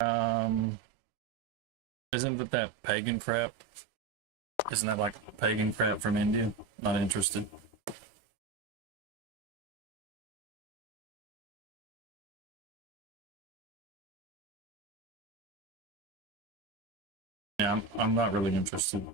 Um, isn't it that pagan crap? Isn't that like pagan crap from India? Not interested. Yeah, I'm not really interested.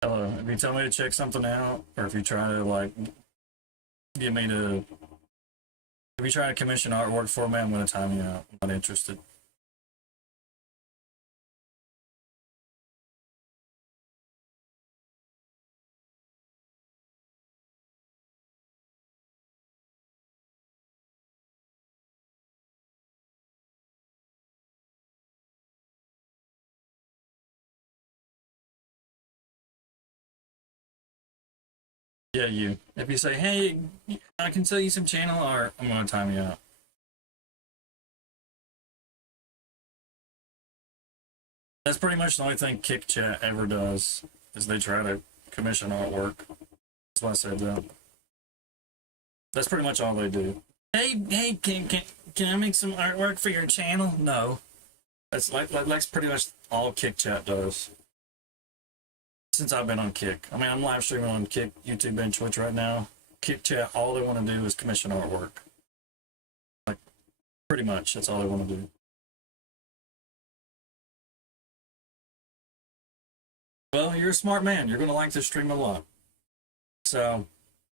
Hello. If you tell me to check something out, or if you try to like get me to, if you try to commission artwork for me, I'm going to time you out. I'm not interested. Yeah, you. If you say, hey, I can sell you some channel art, I'm going to time you out. That's pretty much the only thing Kick Chat ever does, is they try to commission artwork. That's why I said that. That's pretty much all they do. Hey, can I make some artwork for your channel? No. That's pretty much all Kick Chat does. Since I've been on Kick. I mean, I'm live streaming on Kick, YouTube, and Twitch right now. Kick Chat, all they want to do is commission artwork. Like, pretty much, that's all they want to do. Well, you're a smart man. You're going to like this stream a lot. So,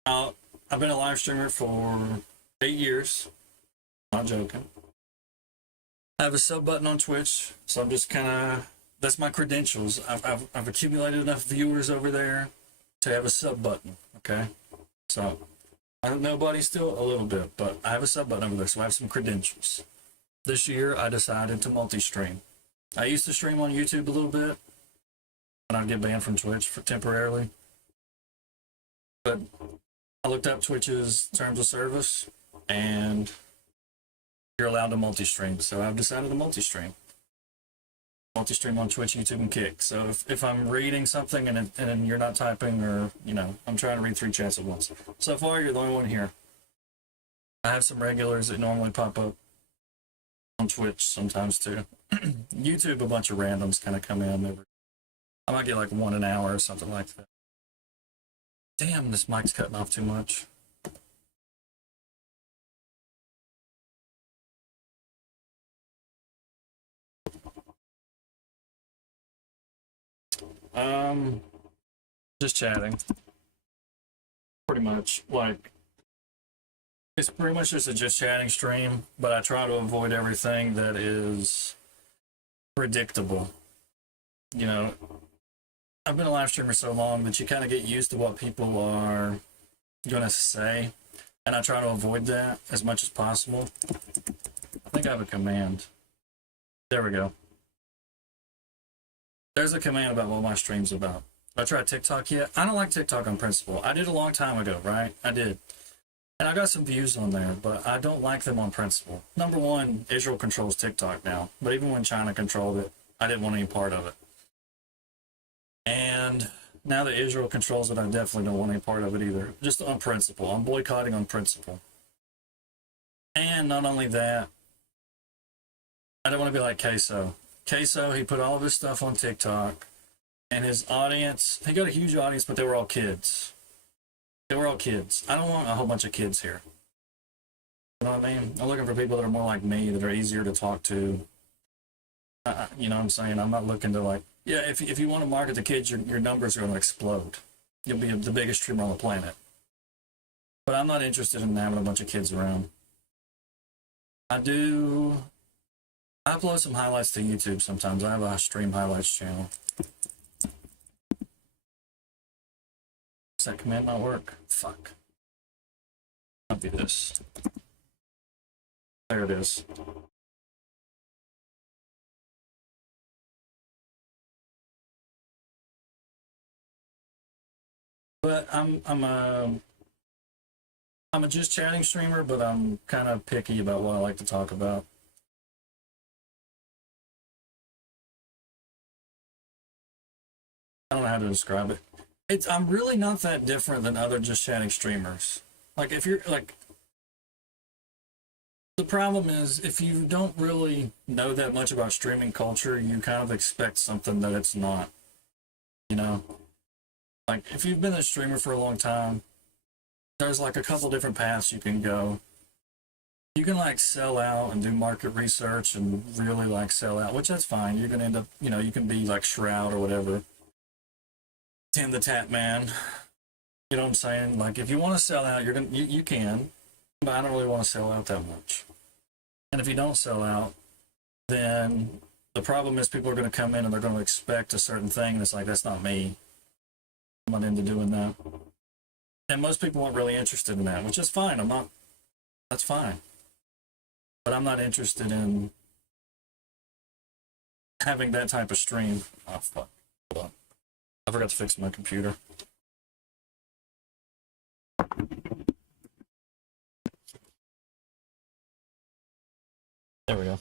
I've been a live streamer for 8 years. Not joking. I have a sub button on Twitch, so I'm just kind of, that's my credentials. I've accumulated enough viewers over there to have a sub button, okay? So, I don't know nobody still a little bit, but I have a sub button over there, so I have some credentials. This year, I decided to multi-stream. I used to stream on YouTube a little bit, and I'd get banned from Twitch for temporarily. But I looked up Twitch's terms of service, and you're allowed to multi-stream, so I've decided to multi-stream. Multi-stream on Twitch, YouTube, and Kick. So if I'm reading something and you're not typing, or, you know, I'm trying to read 3 chats at once. So far, you're the only one here. I have some regulars that normally pop up on Twitch sometimes too. YouTube, a bunch of randoms kind of come in. I might get like 1 an hour or something like that. Damn, this mic's cutting off too much. Just chatting. Pretty much, like, it's pretty much just a just chatting stream, but I try to avoid everything that is predictable. You know, I've been a live streamer so long that you kind of get used to what people are going to say, and I try to avoid that as much as possible. I think I have a command. There we go. There's a command about what my stream's about. Have I tried TikTok yet? I don't like TikTok on principle. I did a long time ago, right? I did. And I got some views on there, but I don't like them on principle. Number one, Israel controls TikTok now. But even when China controlled it, I didn't want any part of it. And now that Israel controls it, I definitely don't want any part of it either. Just on principle. I'm boycotting on principle. And not only that, I don't want to be like Queso. Queso, he put all of his stuff on TikTok, and his audience, he got a huge audience, but they were all kids. They were all kids. I don't want a whole bunch of kids here. You know what I mean? I'm looking for people that are more like me, that are easier to talk to. You know what I'm saying? I'm not looking to like, yeah, if you want to market to kids, your numbers are going to explode. You'll be the biggest streamer on the planet. But I'm not interested in having a bunch of kids around. I upload some highlights to YouTube sometimes. I have a stream highlights channel. Does that command not work? Fuck. Might be this. There it is. But I'm a just chatting streamer, but I'm kind of picky about what I like to talk about. I don't know how to describe it. I'm really not that different than other just chatting streamers. Like, if you're like, the problem is if you don't really know that much about streaming culture, you kind of expect something that it's not. You know, like if you've been a streamer for a long time, there's like a couple different paths you can go. You can like sell out and do market research and really like sell out, which that's fine. You're gonna end up, you know, you can be like Shroud or whatever. Tim the Tap Man. You know what I'm saying? Like, if you want to sell out, you can, but I don't really want to sell out that much. And if you don't sell out, then the problem is people are going to come in and they're going to expect a certain thing. And it's like, that's not me. I'm not into doing that. And most people aren't really interested in that, which is fine. That's fine. But I'm not interested in having that type of stream. Oh, fuck. Hold on. I forgot to fix my computer. There we go.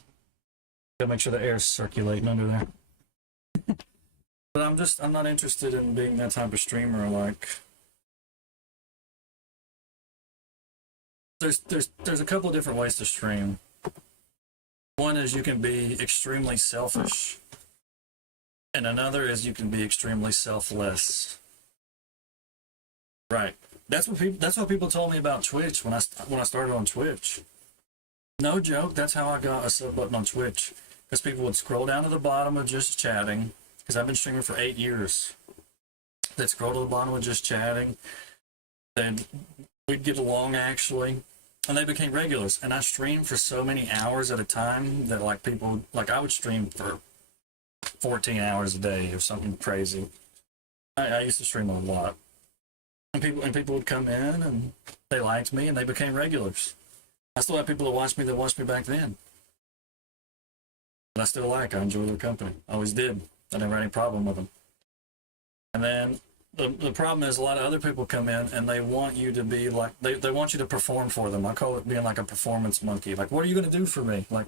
Gotta make sure the air's circulating under there. But I'm not interested in being that type of streamer. Like, there's a couple of different ways to stream. One is you can be extremely selfish, and another is you can be extremely selfless. Right. That's what people told me about Twitch when I started on Twitch. No joke. That's how I got a sub button on Twitch, because people would scroll down to the bottom of just chatting. Because I've been streaming for 8 years. They'd scroll to the bottom of just chatting. Then we'd get along actually, and they became regulars. And I streamed for so many hours at a time that like people I would stream for 14 hours a day or something crazy. I used to stream a lot, and people would come in and they liked me and they became regulars. I still have people that watched me back then. But I still I enjoy their company. I always did. I never had any problem with them. And then the problem is a lot of other people come in and they want you to be like, they want you to perform for them. I call it being like a performance monkey. Like, what are you going to do for me? Like,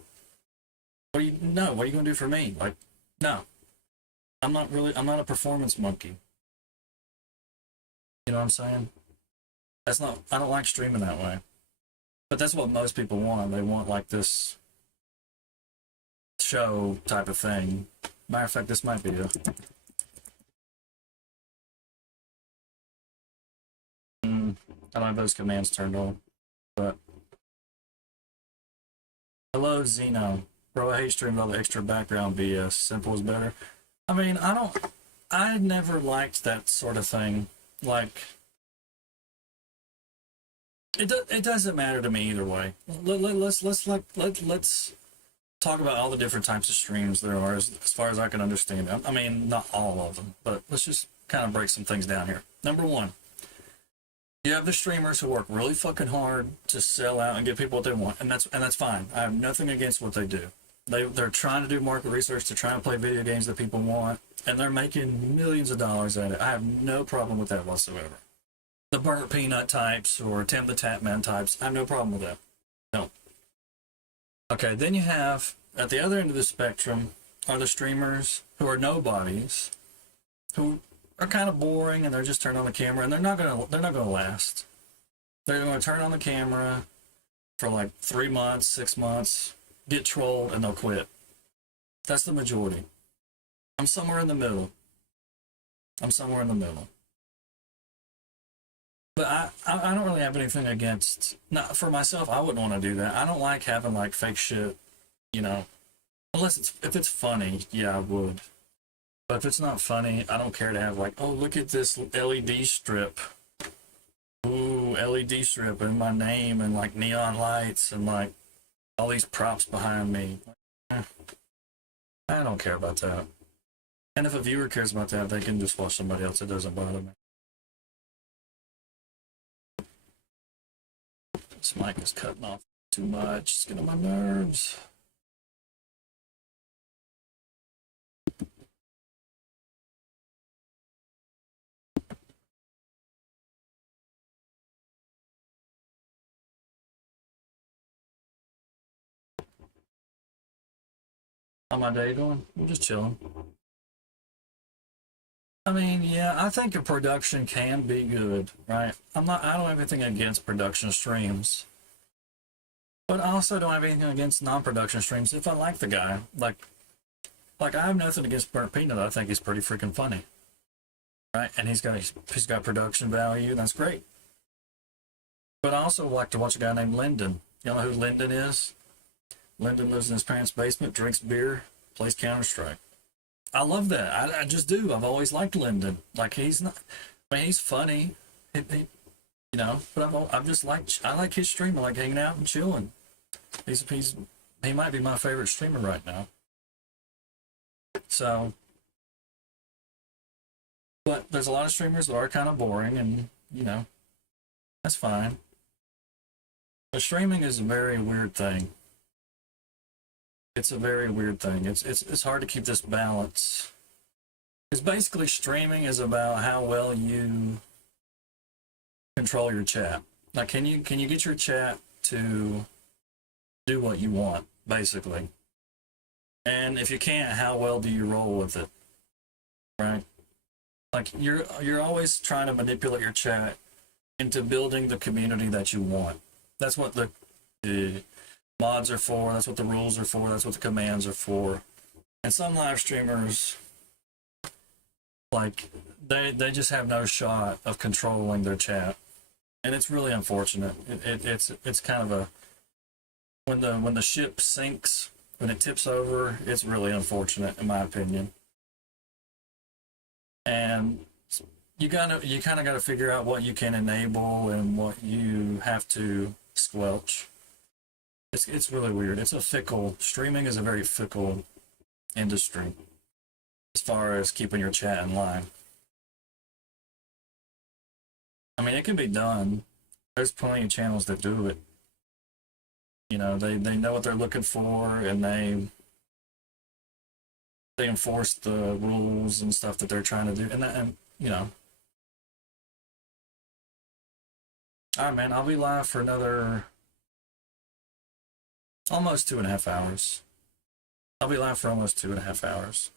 what are you going to do for me? Like, no. I'm not a performance monkey. You know what I'm saying? I don't like streaming that way. But that's what most people want. They want like this show type of thing. Matter of fact, this might be it. I don't have those commands turned on. But hello, Zeno. Bro, I hate streaming all the extra background BS. Simple is better. I mean, I never liked that sort of thing. Like, it doesn't matter to me either way. Let's talk about all the different types of streams there are as far as I can understand. I mean, not all of them, but let's just kind of break some things down here. Number one, you have the streamers who work really fucking hard to sell out and get people what they want, and that's fine. I have nothing against what they do. They're trying to do market research, they're trying to play video games that people want, and they're making millions of dollars at it. I have no problem with that whatsoever. The Burnt Peanut types or Tim the Tapman types, I have no problem with that. No. Okay, then you have, at the other end of the spectrum, are the streamers who are nobodies, who are kind of boring, and they're just turning on the camera, and they're not gonna last. They're gonna turn on the camera for like 3 months, 6 months, get trolled, and they'll quit. That's the majority. I'm somewhere in the middle. But I don't really have anything against, not for myself, I wouldn't want to do that. I don't like having like fake shit, you know, unless if it's funny, yeah, I would. But if it's not funny, I don't care to have like, oh, look at this LED strip. Ooh, LED strip and my name and like neon lights and like all these props behind me. I don't care about that. And if a viewer cares about that, they can just watch somebody else. It doesn't bother me. This mic is cutting off too much. It's getting on my nerves. How my day going? I'm just chilling. I mean, yeah, I think a production can be good, right? I don't have anything against production streams. But I also don't have anything against non-production streams if I like the guy. Like I have nothing against Burnt Peanut. I think he's pretty freaking funny. Right? And he's got production value, that's great. But I also like to watch a guy named Lyndon. You know who Lyndon is? Lyndon lives in his parents' basement, drinks beer, plays Counter-Strike. I love that. I just do. I've always liked Lyndon. Like he's not. I mean, he's funny. You know, but I'm just like I like his stream. I like hanging out and chilling. He's he might be my favorite streamer right now. So, but there's a lot of streamers that are kind of boring, and you know, that's fine. But streaming is a very weird thing. It's a very weird thing. It's hard to keep this balance. Because basically, streaming is about how well you control your chat. Like, can you get your chat to do what you want, basically? And if you can't, how well do you roll with it? Right? Like you're always trying to manipulate your chat into building the community that you want. That's what the mods are for. That's what the rules are for. That's what the commands are for. And some live streamers, like they just have no shot of controlling their chat, and it's really unfortunate. It's kind of a when the ship sinks, when it tips over, it's really unfortunate in my opinion. And you kind of got to figure out what you can enable and what you have to squelch. It's really weird. It's a fickle streaming is a very fickle industry as far as keeping your chat in line. I mean, it can be done. There's plenty of channels that do it. You know, they know what they're looking for, and they enforce the rules and stuff that they're trying to do, and you know. All right, man. I'll be live for another almost 2.5 hours. I'll be live for almost 2.5 hours.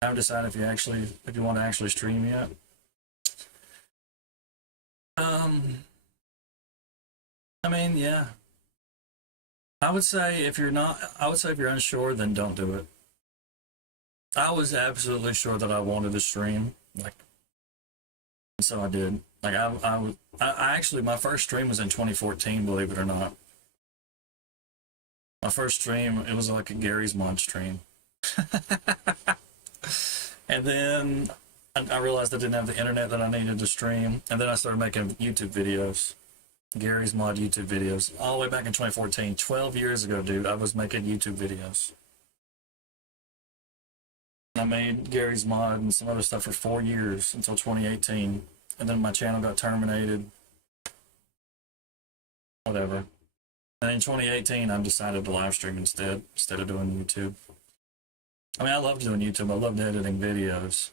I haven't decided if you want to actually stream yet. I mean, yeah. I would say if you're unsure, then don't do it. I was absolutely sure that I wanted to stream, like, so I did. Like, I actually, my first stream was in 2014, believe it or not. My first stream, it was like a Gary's Mod stream. And then I realized I didn't have the internet that I needed to stream, and then I started making YouTube videos. Gary's Mod YouTube videos, all the way back in 2014. 12 years ago, dude, I was making YouTube videos. I made Gary's Mod and some other stuff for 4 years until 2018, and then my channel got terminated. Whatever. And in 2018, I decided to live stream instead of doing YouTube. I mean, I loved doing YouTube. I loved editing videos.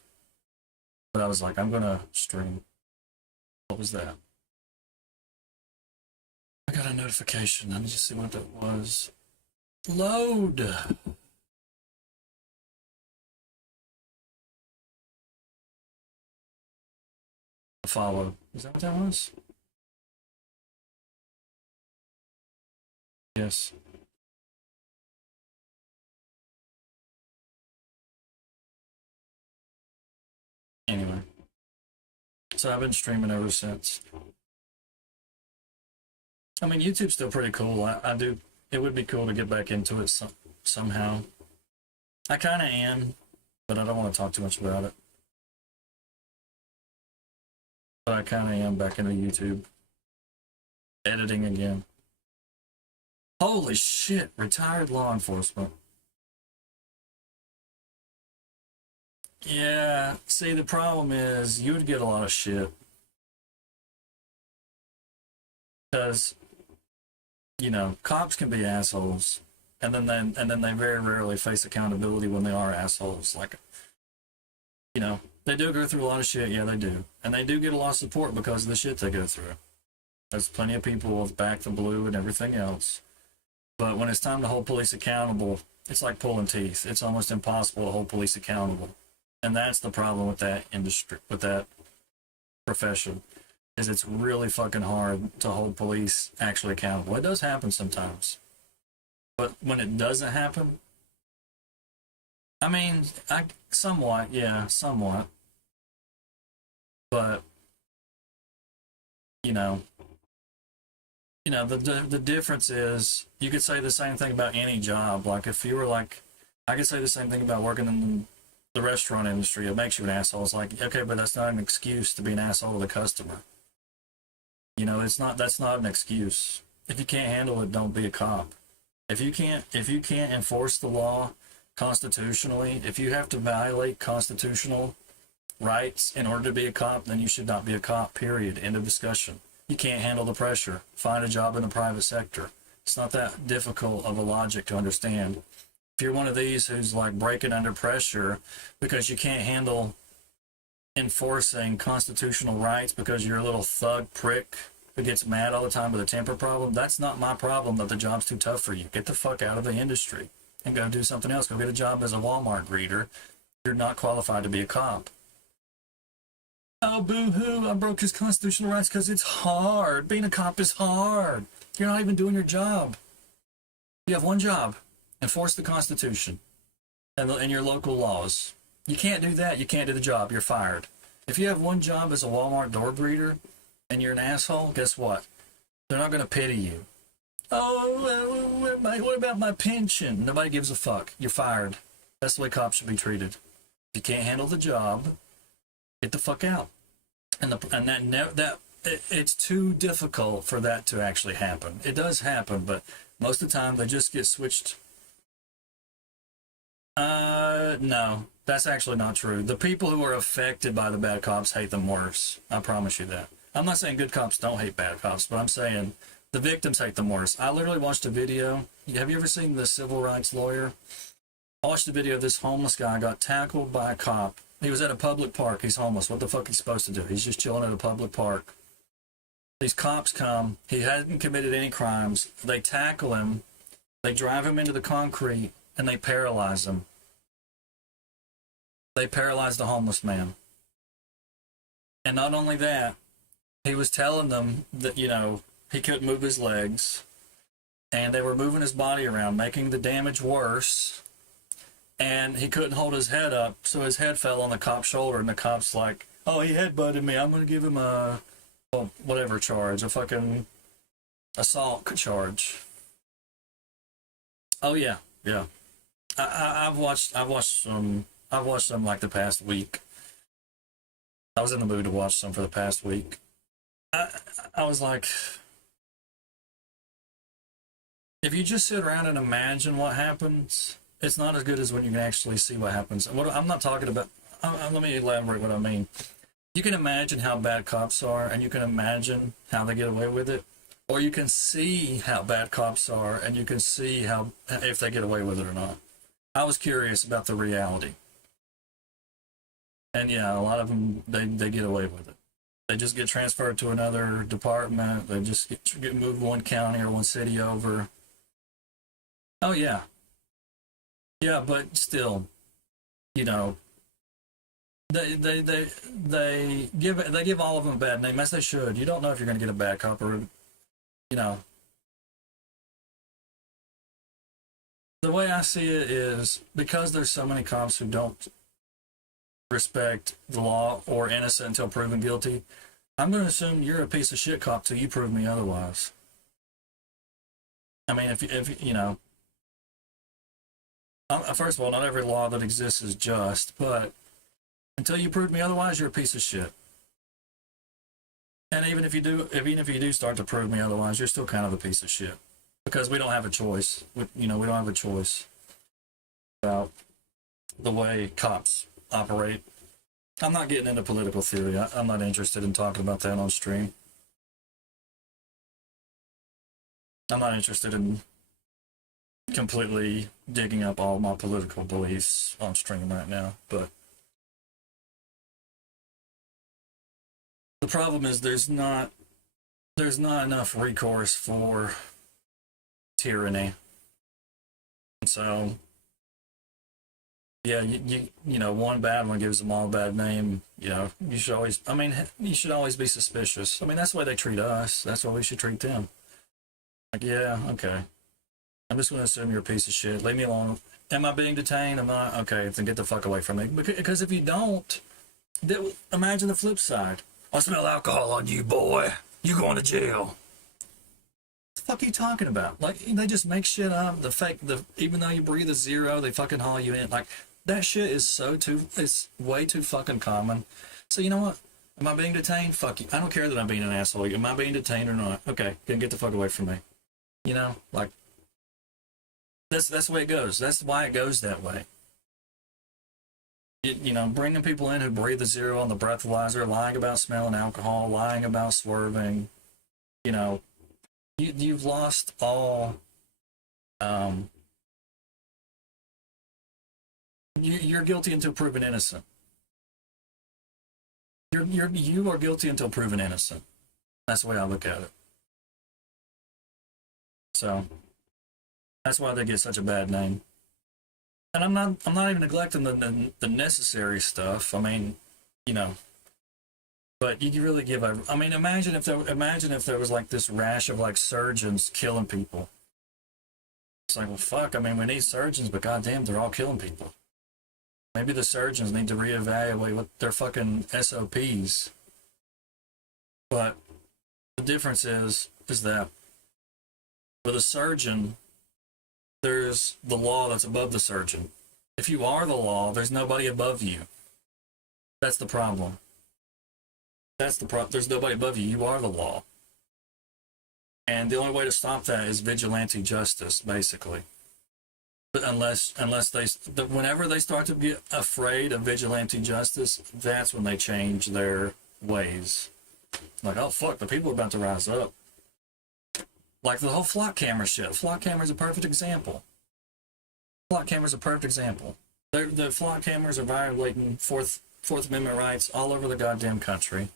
But I was like, I'm gonna stream. What was that? I got a notification. I need to see what that was. Load! Follow. Is that what that was? Yes. Anyway. So I've been streaming ever since. I mean, YouTube's still pretty cool. I do. It would be cool to get back into it somehow. I kind of am, but I don't want to talk too much about it. But I kind of am back into YouTube. Editing again. Holy shit, retired law enforcement. Yeah, see, the problem is you would get a lot of shit. Because, you know, cops can be assholes. And then they very rarely face accountability when they are assholes. Like, you know, they do go through a lot of shit, yeah, they do. And they do get a lot of support because of the shit they go through. There's plenty of people with back the blue and everything else. But when it's time to hold police accountable, it's like pulling teeth. It's almost impossible to hold police accountable. And that's the problem with that industry, with that profession, is it's really fucking hard to hold police actually accountable. It does happen sometimes. But when it doesn't happen, I mean, somewhat, yeah, somewhat. But, you know, the difference is you could say the same thing about any job. Like if you were like, I could say the same thing about working the restaurant industry, it makes you an asshole. It's like, okay, but that's not an excuse to be an asshole to the customer. You know, that's not an excuse. If you can't handle it, don't be a cop. If you can't enforce the law constitutionally, if you have to violate constitutional rights in order to be a cop, then you should not be a cop, period. End of discussion. You can't handle the pressure. Find a job in the private sector. It's not that difficult of a logic to understand. If you're one of these who's like breaking under pressure because you can't handle enforcing constitutional rights because you're a little thug prick who gets mad all the time with a temper problem, that's not my problem that the job's too tough for you. Get the fuck out of the industry and go do something else. Go get a job as a Walmart greeter. You're not qualified to be a cop. Oh, boo-hoo, I broke his constitutional rights because it's hard. Being a cop is hard. You're not even doing your job. You have one job. Enforce the Constitution and your local laws. You can't do that. You can't do the job. You're fired. If you have one job as a Walmart door greeter and you're an asshole, guess what? They're not going to pity you. Oh, what about my pension? Nobody gives a fuck. You're fired. That's the way cops should be treated. If you can't handle the job, get the fuck out. It's too difficult for that to actually happen. It does happen, but most of the time they just get switched. No, that's actually not true. The people who are affected by the bad cops hate them worse. I promise you that. I'm not saying good cops don't hate bad cops, but I'm saying the victims hate them worse. I literally watched a video. Have you ever seen The Civil Rights Lawyer? I watched a video of this homeless guy got tackled by a cop. He was at a public park. He's homeless. What the fuck is he supposed to do? He's just chilling at a public park. These cops come. He hadn't committed any crimes. They tackle him. They drive him into the concrete, and they paralyze him. They paralyzed the homeless man. And not only that, he was telling them that, you know, he couldn't move his legs, and they were moving his body around, making the damage worse, and he couldn't hold his head up, so his head fell on the cop's shoulder, and the cop's like, oh, he headbutted me, I'm going to give him a, well, whatever charge, a fucking assault charge. Oh, yeah, yeah. I've watched some like the past week. I was in the mood to watch some for the past week. I was like, if you just sit around and imagine what happens, it's not as good as when you can actually see what happens. What I'm not talking about, let me elaborate what I mean. You can imagine how bad cops are, and you can imagine how they get away with it, or you can see how bad cops are, and you can see how if they get away with it or not. I was curious about the reality. And yeah, a lot of them, they get away with it. They just get transferred to another department. They just get moved one county or one city over. Oh, yeah. Yeah, but still, you know, they give all of them a bad name, as they should. You don't know if you're going to get a bad cop or, you know. The way I see it is because there's so many cops who don't respect the law or innocent until proven guilty, I'm going to assume you're a piece of shit cop till you prove me otherwise. I mean, if you know, first of all, not every law that exists is just, but until you prove me otherwise, you're a piece of shit. And even if you do start to prove me otherwise, you're still kind of a piece of shit because we don't have a choice. We don't have a choice about the way cops operate. I'm not getting into political theory. I'm not interested in talking about that on stream. I'm not interested in completely digging up all my political beliefs on stream right now, but the problem is there's not enough recourse for tyranny. So yeah, you know, one bad one gives them all a bad name. You know, you should always be suspicious. I mean, that's the way they treat us. That's why we should treat them. Like, yeah, okay. I'm just going to assume you're a piece of shit. Leave me alone. Am I being detained? Am I? Okay, then get the fuck away from me. Because if you don't, imagine the flip side. I smell alcohol on you, boy. You going to jail. What the fuck are you talking about? Like, they just make shit up. Even though you breathe a zero, they fucking haul you in. Like, that shit is it's way too fucking common. So you know what? Am I being detained? Fuck you. I don't care that I'm being an asshole. Am I being detained or not? Okay, then get the fuck away from me. You know, like that's the way it goes. That's why it goes that way. You know, bringing people in who breathe the zero on the breathalyzer, lying about smelling alcohol, lying about swerving. You know, you've lost all. You're guilty until proven innocent. You are guilty until proven innocent. That's the way I look at it. So that's why they get such a bad name. And I'm not even neglecting the necessary stuff. I mean, you know, but you can really give a. I mean, imagine if there was like this rash of like surgeons killing people. It's like, well, fuck. I mean, we need surgeons, but goddamn, they're all killing people. Maybe the surgeons need to reevaluate what their fucking SOPs. But the difference is that with a surgeon, there's the law that's above the surgeon. If you are the law, there's nobody above you. That's the problem. There's nobody above you. You are the law. And the only way to stop that is vigilante justice, basically. But whenever they start to get afraid of vigilante justice, that's when they change their ways. Like, oh fuck, the people are about to rise up. Like the whole flock camera shit. Flock camera is a perfect example. Flock camera is a perfect example. The flock cameras are violating Fourth Amendment rights all over the goddamn country.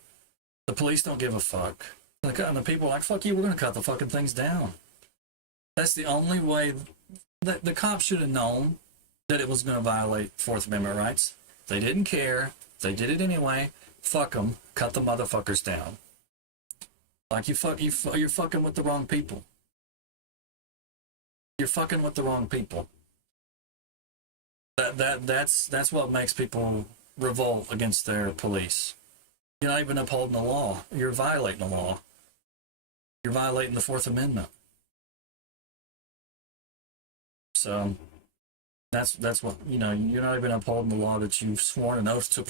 The police don't give a fuck. And the people are like, fuck you, we're gonna cut the fucking things down. That's the only way. The cops should have known that it was going to violate Fourth Amendment rights. They didn't care. They did it anyway. Fuck them. Cut the motherfuckers down. Like you're fucking with the wrong people. You're fucking with the wrong people. That's what makes people revolt against their police. You're not even upholding the law. You're violating the law. You're violating the Fourth Amendment. So that's what, you know, you're not even upholding the law that you've sworn an oath to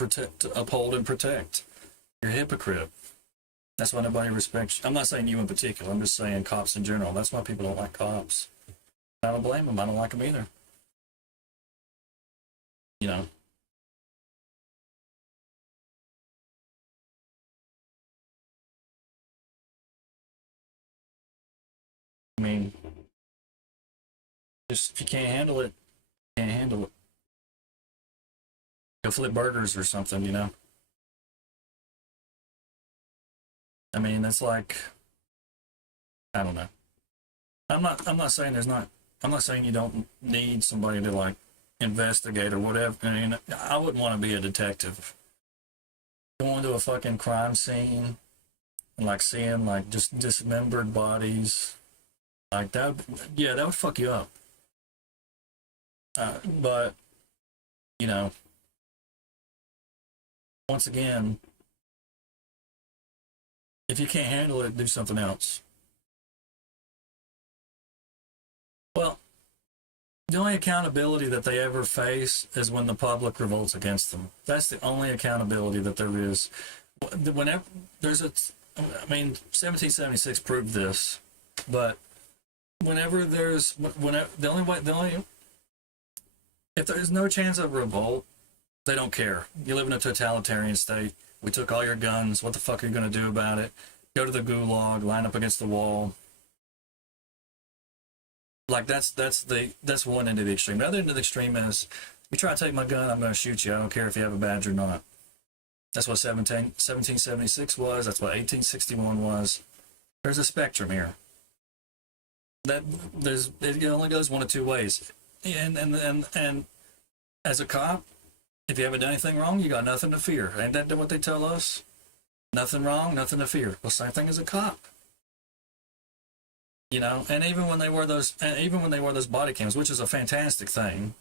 uphold and protect. You're a hypocrite. That's why nobody respects you. I'm not saying you in particular. I'm just saying cops in general. That's why people don't like cops. I don't blame them. I don't like them either. You know. I mean, just if you can't handle it, you can't handle it. Go flip burgers or something, you know. I mean, it's like, I don't know. I'm not saying I'm not saying you don't need somebody to like investigate or whatever. I mean, I wouldn't want to be a detective. Going to a fucking crime scene and like seeing like just dismembered bodies, like that, yeah, that would fuck you up. But you know, once again, if you can't handle it, do something else. Well, the only accountability that they ever face is when the public revolts against them. That's the only accountability that there is. Whenever there's I mean, 1776 proved this, but whenever if there's no chance of revolt, they don't care. You live in a totalitarian state. We took all your guns. What the fuck are you going to do about it? Go to the gulag, line up against the wall. Like that's one end of the extreme. The other end of the extreme is, you try to take my gun, I'm going to shoot you. I don't care if you have a badge or not. That's what 1776 was. That's what 1861 was. There's a spectrum here. It only goes one of two ways. And as a cop, if you haven't done anything wrong, you got nothing to fear. Ain't that what they tell us? Nothing wrong, nothing to fear. Well, same thing as a cop. You know, and even when they wear those body cams, which is a fantastic thing,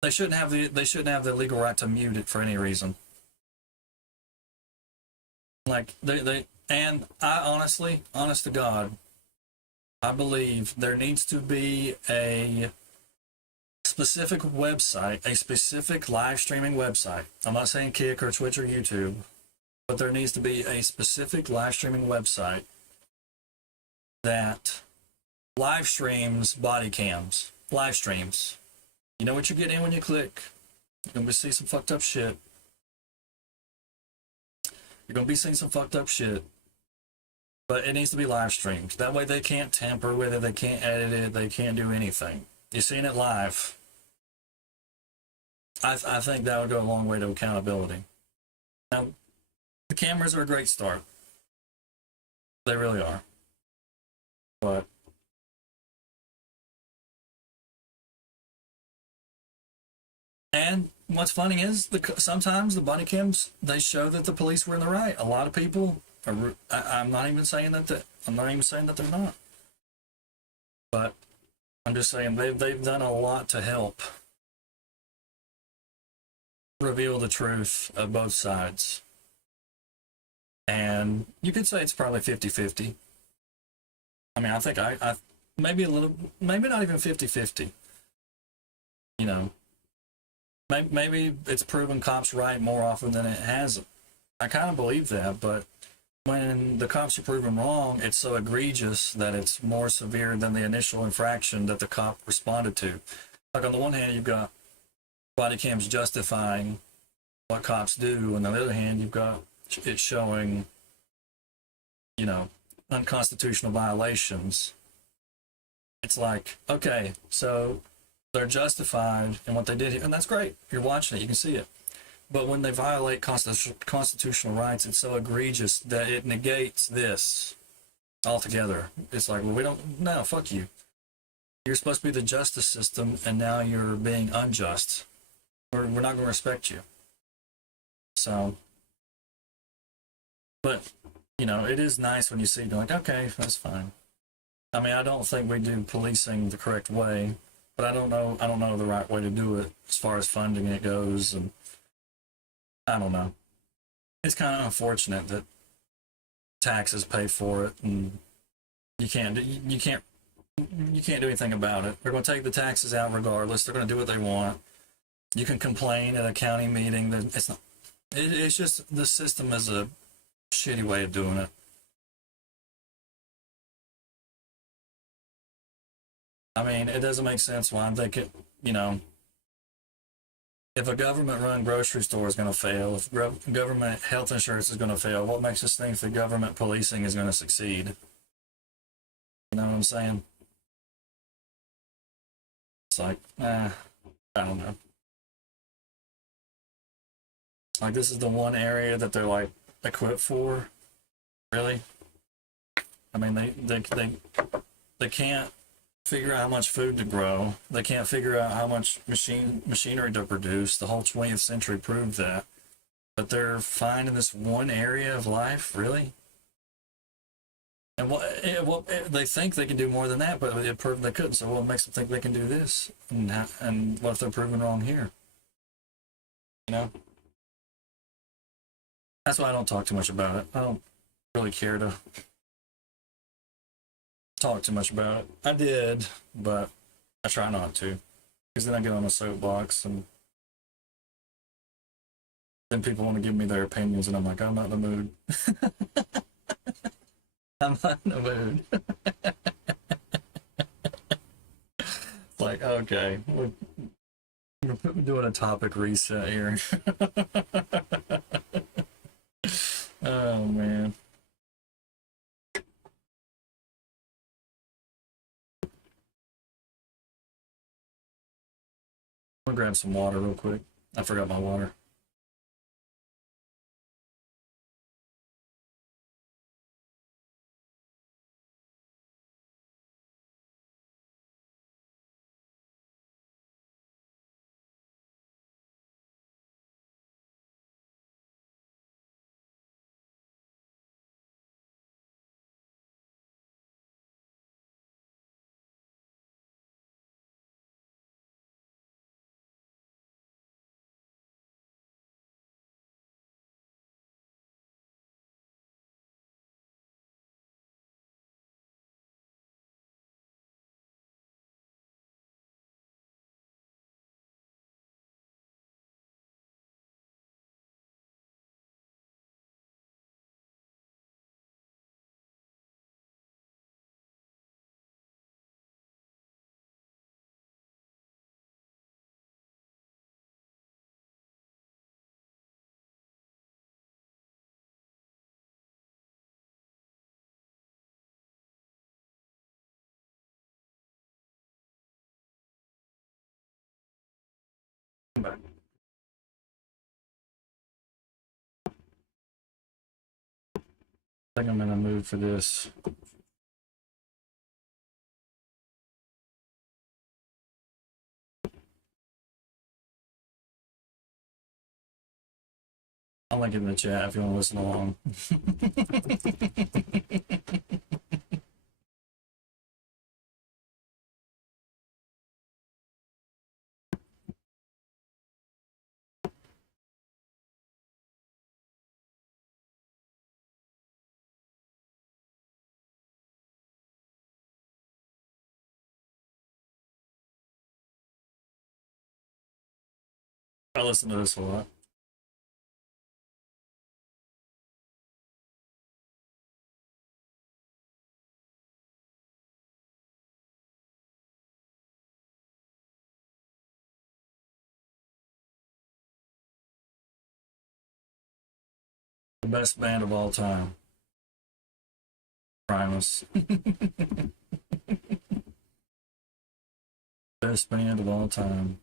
they shouldn't have the legal right to mute it for any reason. Like and I honest to God, I believe there needs to be a specific website, a specific live streaming website. I'm not saying Kick or Twitch or YouTube, but there needs to be a specific live streaming website that live streams body cams. Live streams. You know what you're getting when you click? You're going to see some fucked up shit. You're going to be seeing some fucked up shit. But it needs to be live streamed. That way they can't tamper with it, they can't edit it, they can't do anything. You're seeing it live. I think that would go a long way to accountability. Now, the cameras are a great start. They really are. But and what's funny is sometimes the body cams, they show that the police were in the right. A lot of people are, I'm not even saying that they're not. But I'm just saying they've done a lot to help reveal the truth of both sides. And you could say it's probably 50-50. I mean, I think I maybe a little, maybe not even 50-50. You know, maybe it's proven cops right more often than it hasn't. I kind of believe that, but when the cops are proven wrong, it's so egregious that it's more severe than the initial infraction that the cop responded to. Like on the one hand, you've got body cams justifying what cops do, and on the other hand, you've got it showing, you know, unconstitutional violations. It's like, okay, so they're justified in what they did here, and that's great. You're watching it, you can see it. But when they violate constitutional rights, it's so egregious that it negates this altogether. It's like, well, we don't, no, fuck you. You're supposed to be the justice system, and now you're being unjust. We're not going to respect you. So, but, you know, it is nice when you see, you're like, okay, that's fine. I mean, I don't think we do policing the correct way, but I don't know the right way to do it as far as funding it goes, and I don't know. It's kind of unfortunate that taxes pay for it, and you can't do anything about it. They're going to take the taxes out regardless. They're going to do what they want. You can complain at a county meeting that it's not. It's just the system is a shitty way of doing it. I mean, it doesn't make sense why I'm thinking, you know, if a government-run grocery store is going to fail, if government health insurance is going to fail, what makes us think that government policing is going to succeed? You know what I'm saying? It's like, I don't know. Like, this is the one area that they're, like, equipped for? Really? I mean, they can't figure out how much food to grow. They can't figure out how much machinery to produce. The whole 20th century proved that. But they're fine in this one area of life, really? And they think they can do more than that, but it proved they couldn't. So what makes them think they can do this? And what if they're proven wrong here? You know? That's why I don't talk too much about it. I don't really care to talk too much about it. I did, but I try not to, because then I get on a soapbox, and then people want to give me their opinions, and I'm like, I'm not in the mood. I'm not in the mood. Like, okay, we're doing a topic reset here. Oh man. I'm gonna grab some water real quick. I forgot my water. I think I'm in a mood for this. I'll link it in the chat if you want to listen along. I listen to this a lot. The best band of all time. Primus. Best band of all time.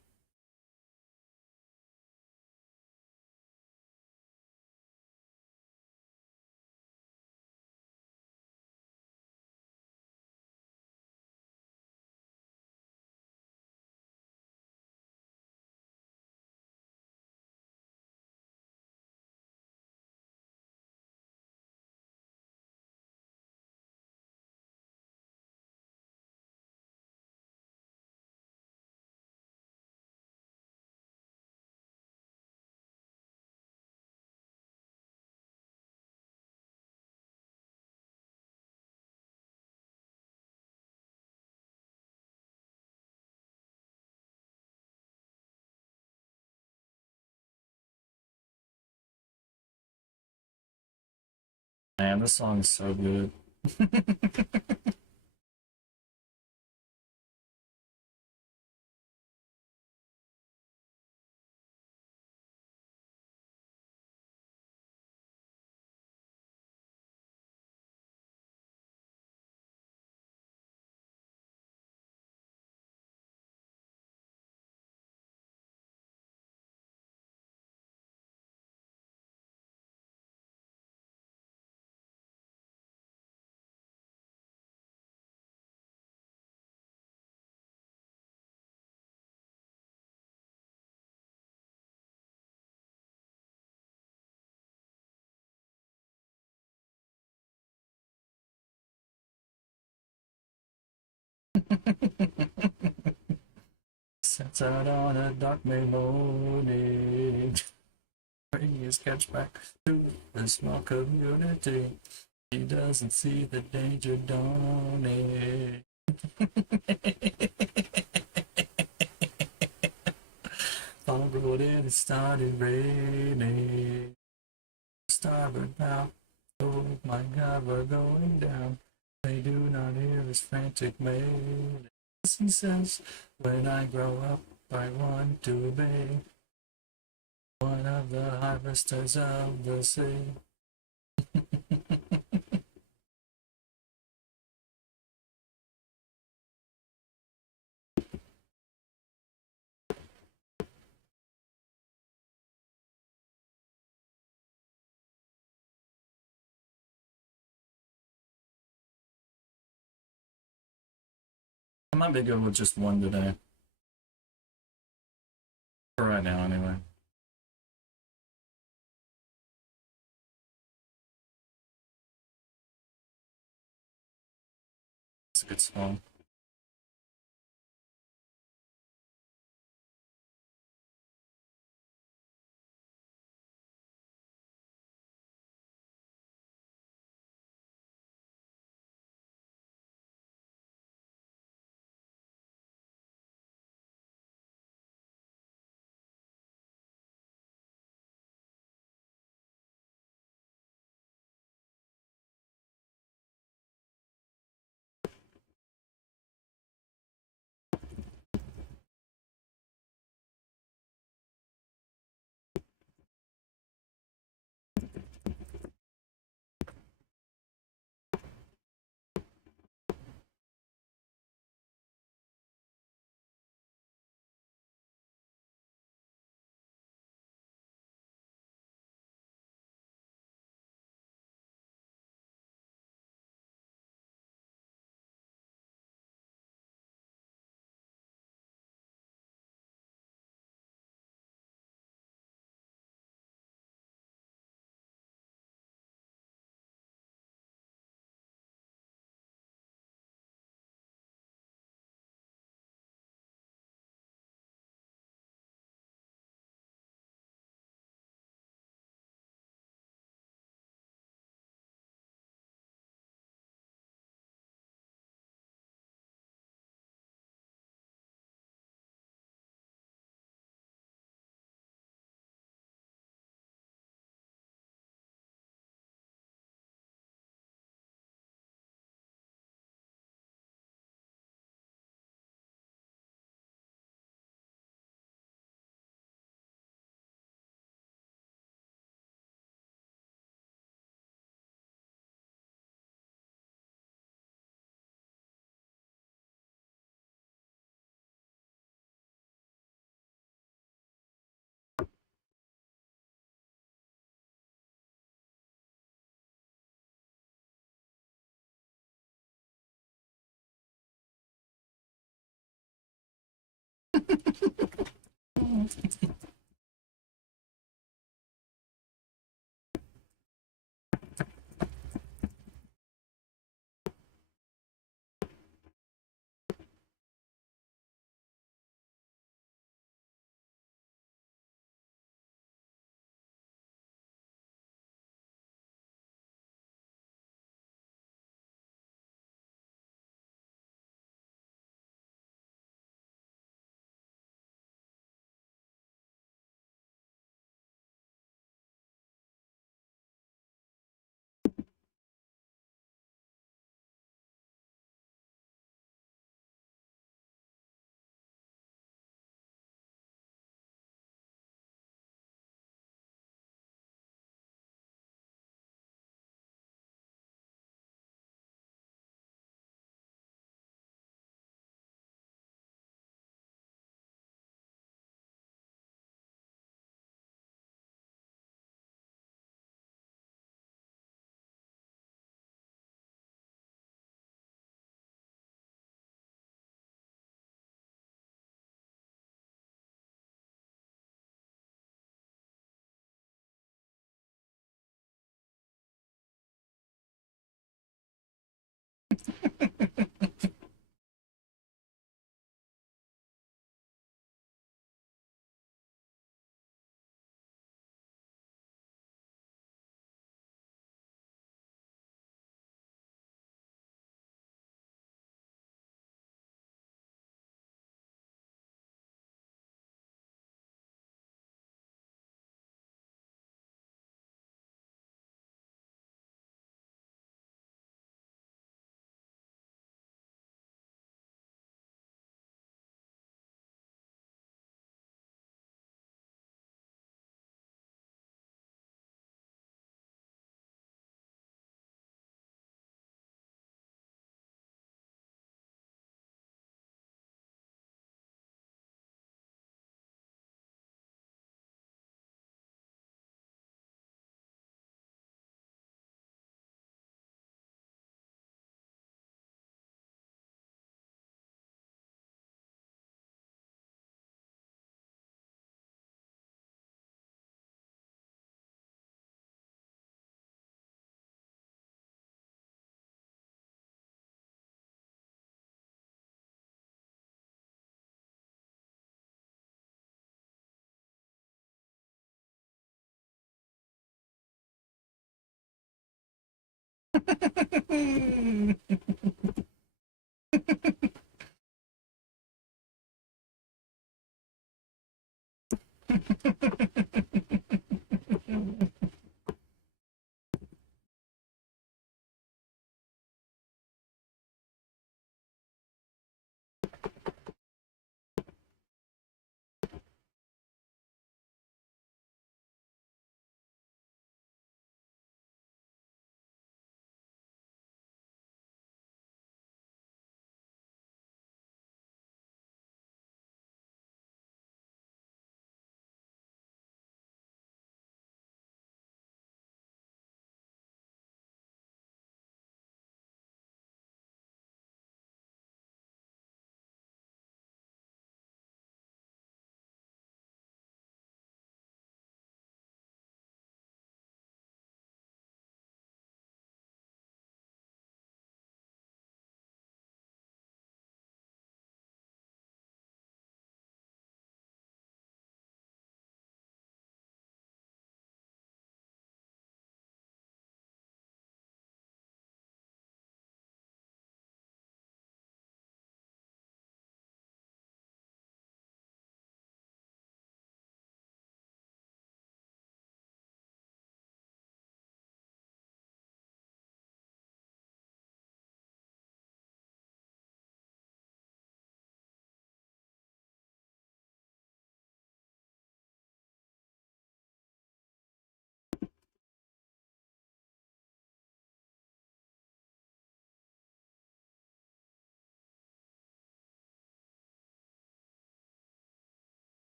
Man, this song is so good. Sets out on a dark May morning, bring his catch back to the small community. He doesn't see the danger dawning. Fog rolled in, it started raining. Starboard now, oh my God, we're going down. They do not hear his frantic wailing. He says, when I grow up, I want to be one of the harvesters of the sea. I might be good with just one today. For right now, anyway. It's a good song.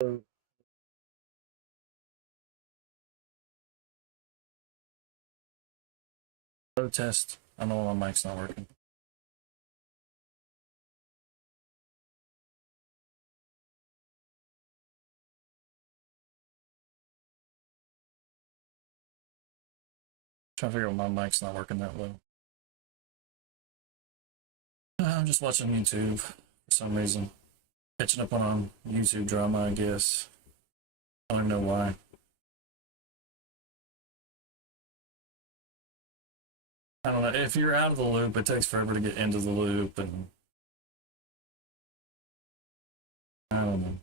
Load test. I know my mic's not working. Trying to figure out why my mic's not working that well. I'm just watching YouTube for some reason. Catching up on YouTube drama, I guess. I don't know why. I don't know. If you're out of the loop, it takes forever to get into the loop, and I don't know.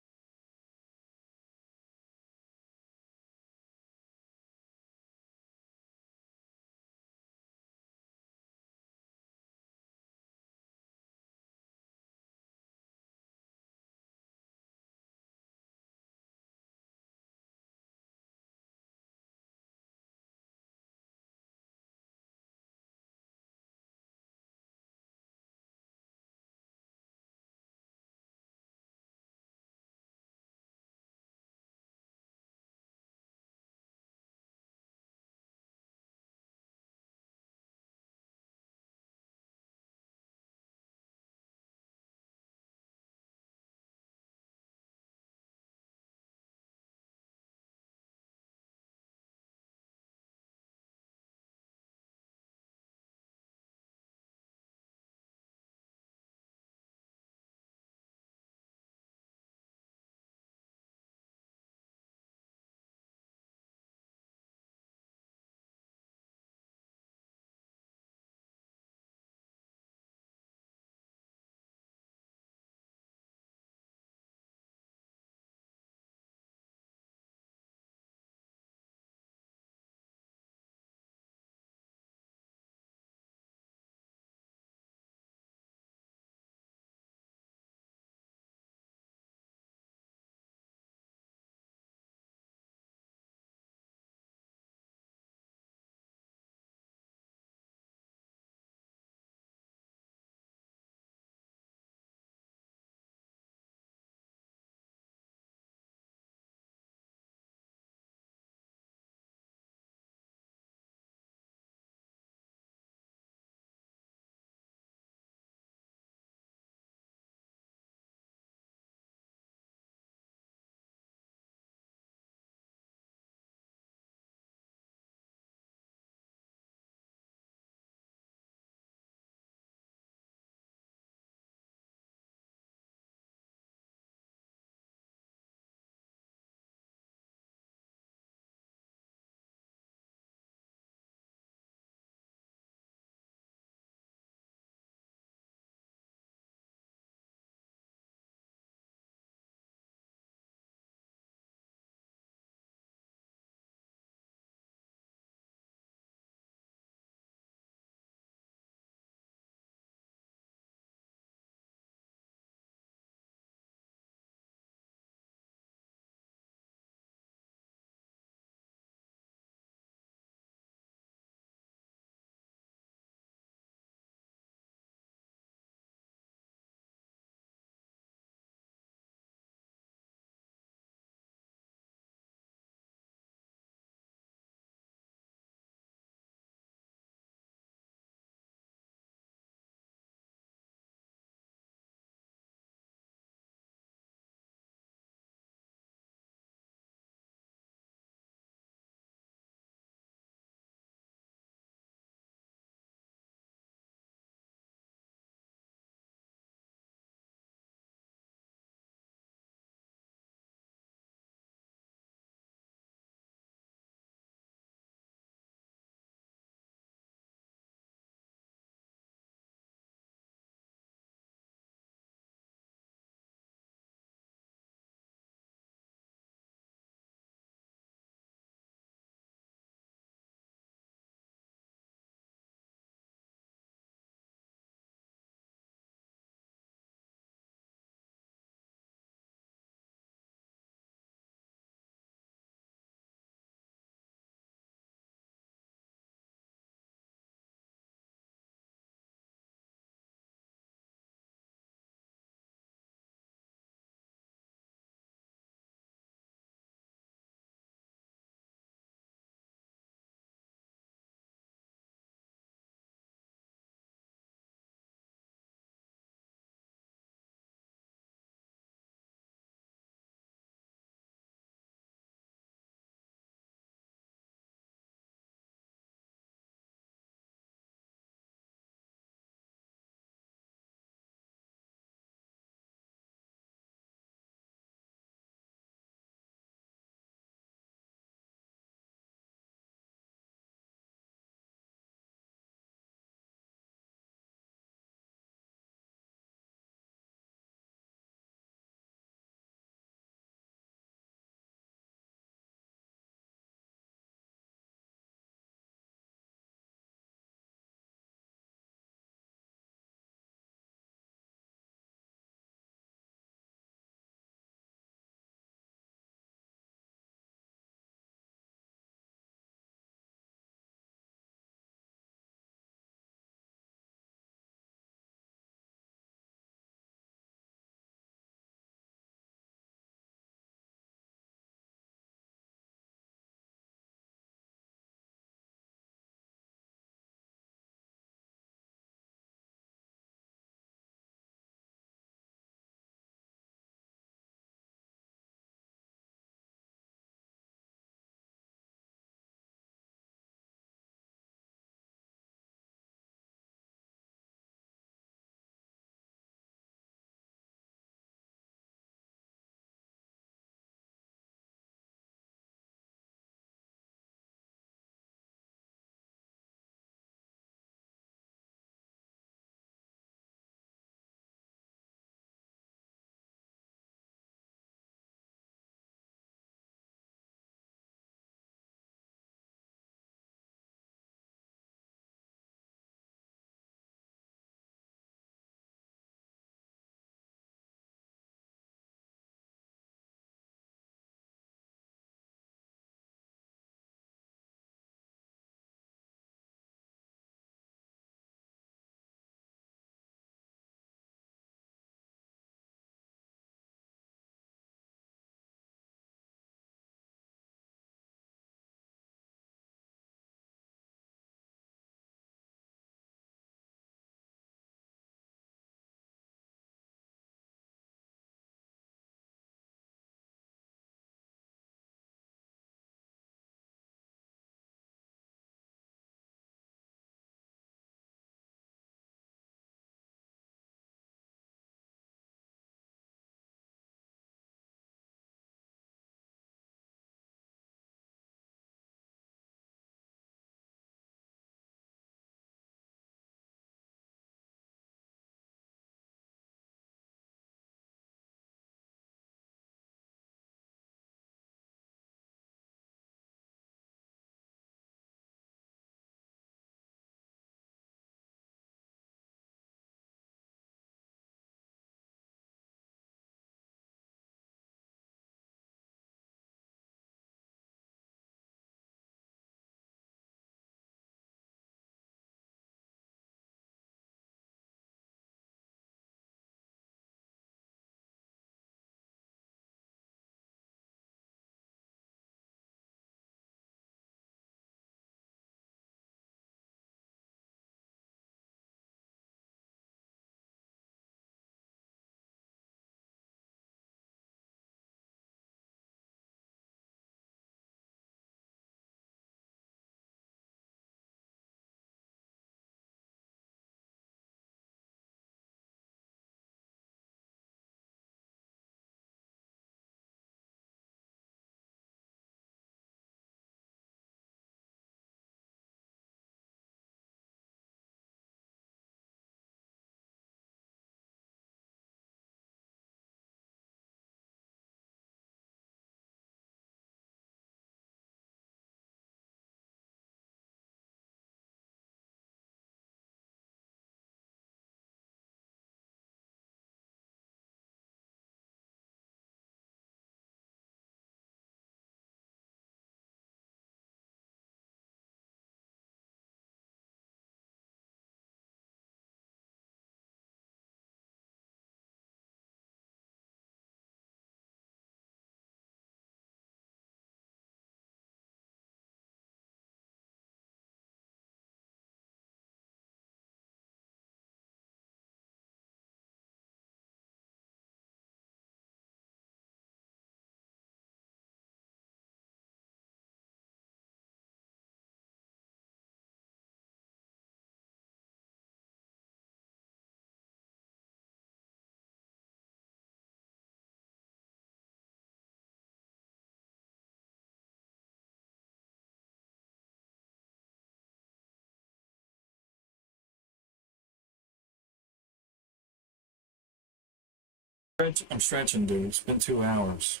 I'm stretching, dude. It's been 2 hours.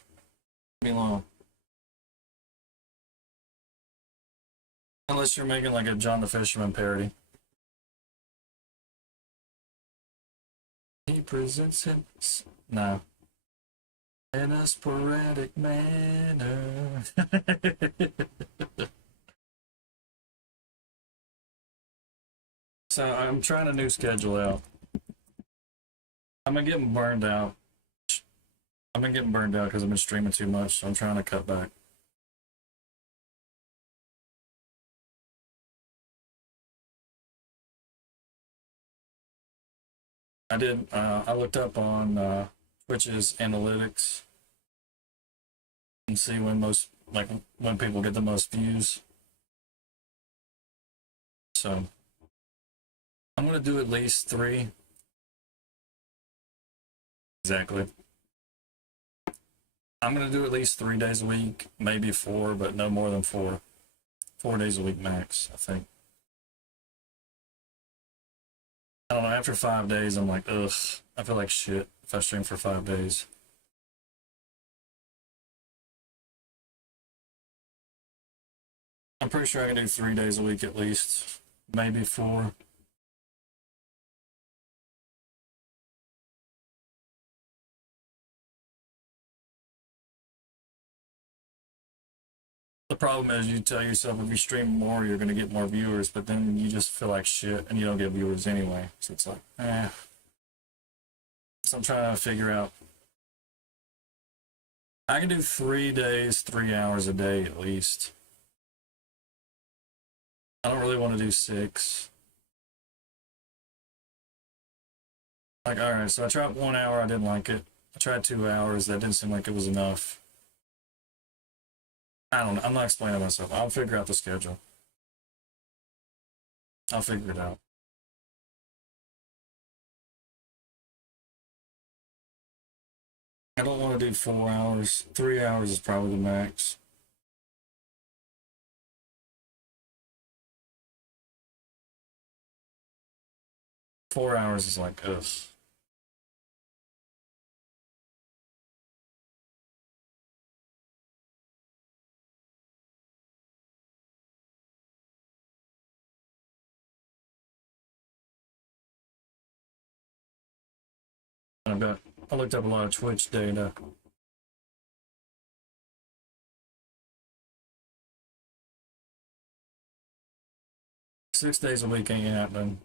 Leave me alone. Unless you're making like a John the Fisherman parody. He presents him. No. In a sporadic manner. So I'm trying a new schedule out. I've been getting burned out. I've been getting burned out because I've been streaming too much, so I'm trying to cut back. I looked up on Twitch's analytics and see when people get the most views. So I'm gonna do at least 3. Exactly. I'm gonna do at least 3 days a week, maybe 4, but no more than 4. 4 days a week max, I think. I don't know, after 5 days, I'm like, ugh, I feel like shit if I stream for 5 days. I'm pretty sure I can do 3 days a week at least, maybe 4. The problem is you tell yourself if you stream more, you're going to get more viewers, but then you just feel like shit and you don't get viewers anyway. So it's like, eh. So I'm trying to figure out. I can do 3 days, 3 hours a day at least. I don't really want to do 6. Like, all right, so I tried 1 hour, I didn't like it. I tried 2 hours, that didn't seem like it was enough. I don't know, I'm not explaining myself. I'll figure out the schedule. I'll figure it out. I don't want to do 4 hours. 3 hours is probably the max. Four hours is like, ugh. I looked up a lot of Twitch data. Six days a week ain't happening.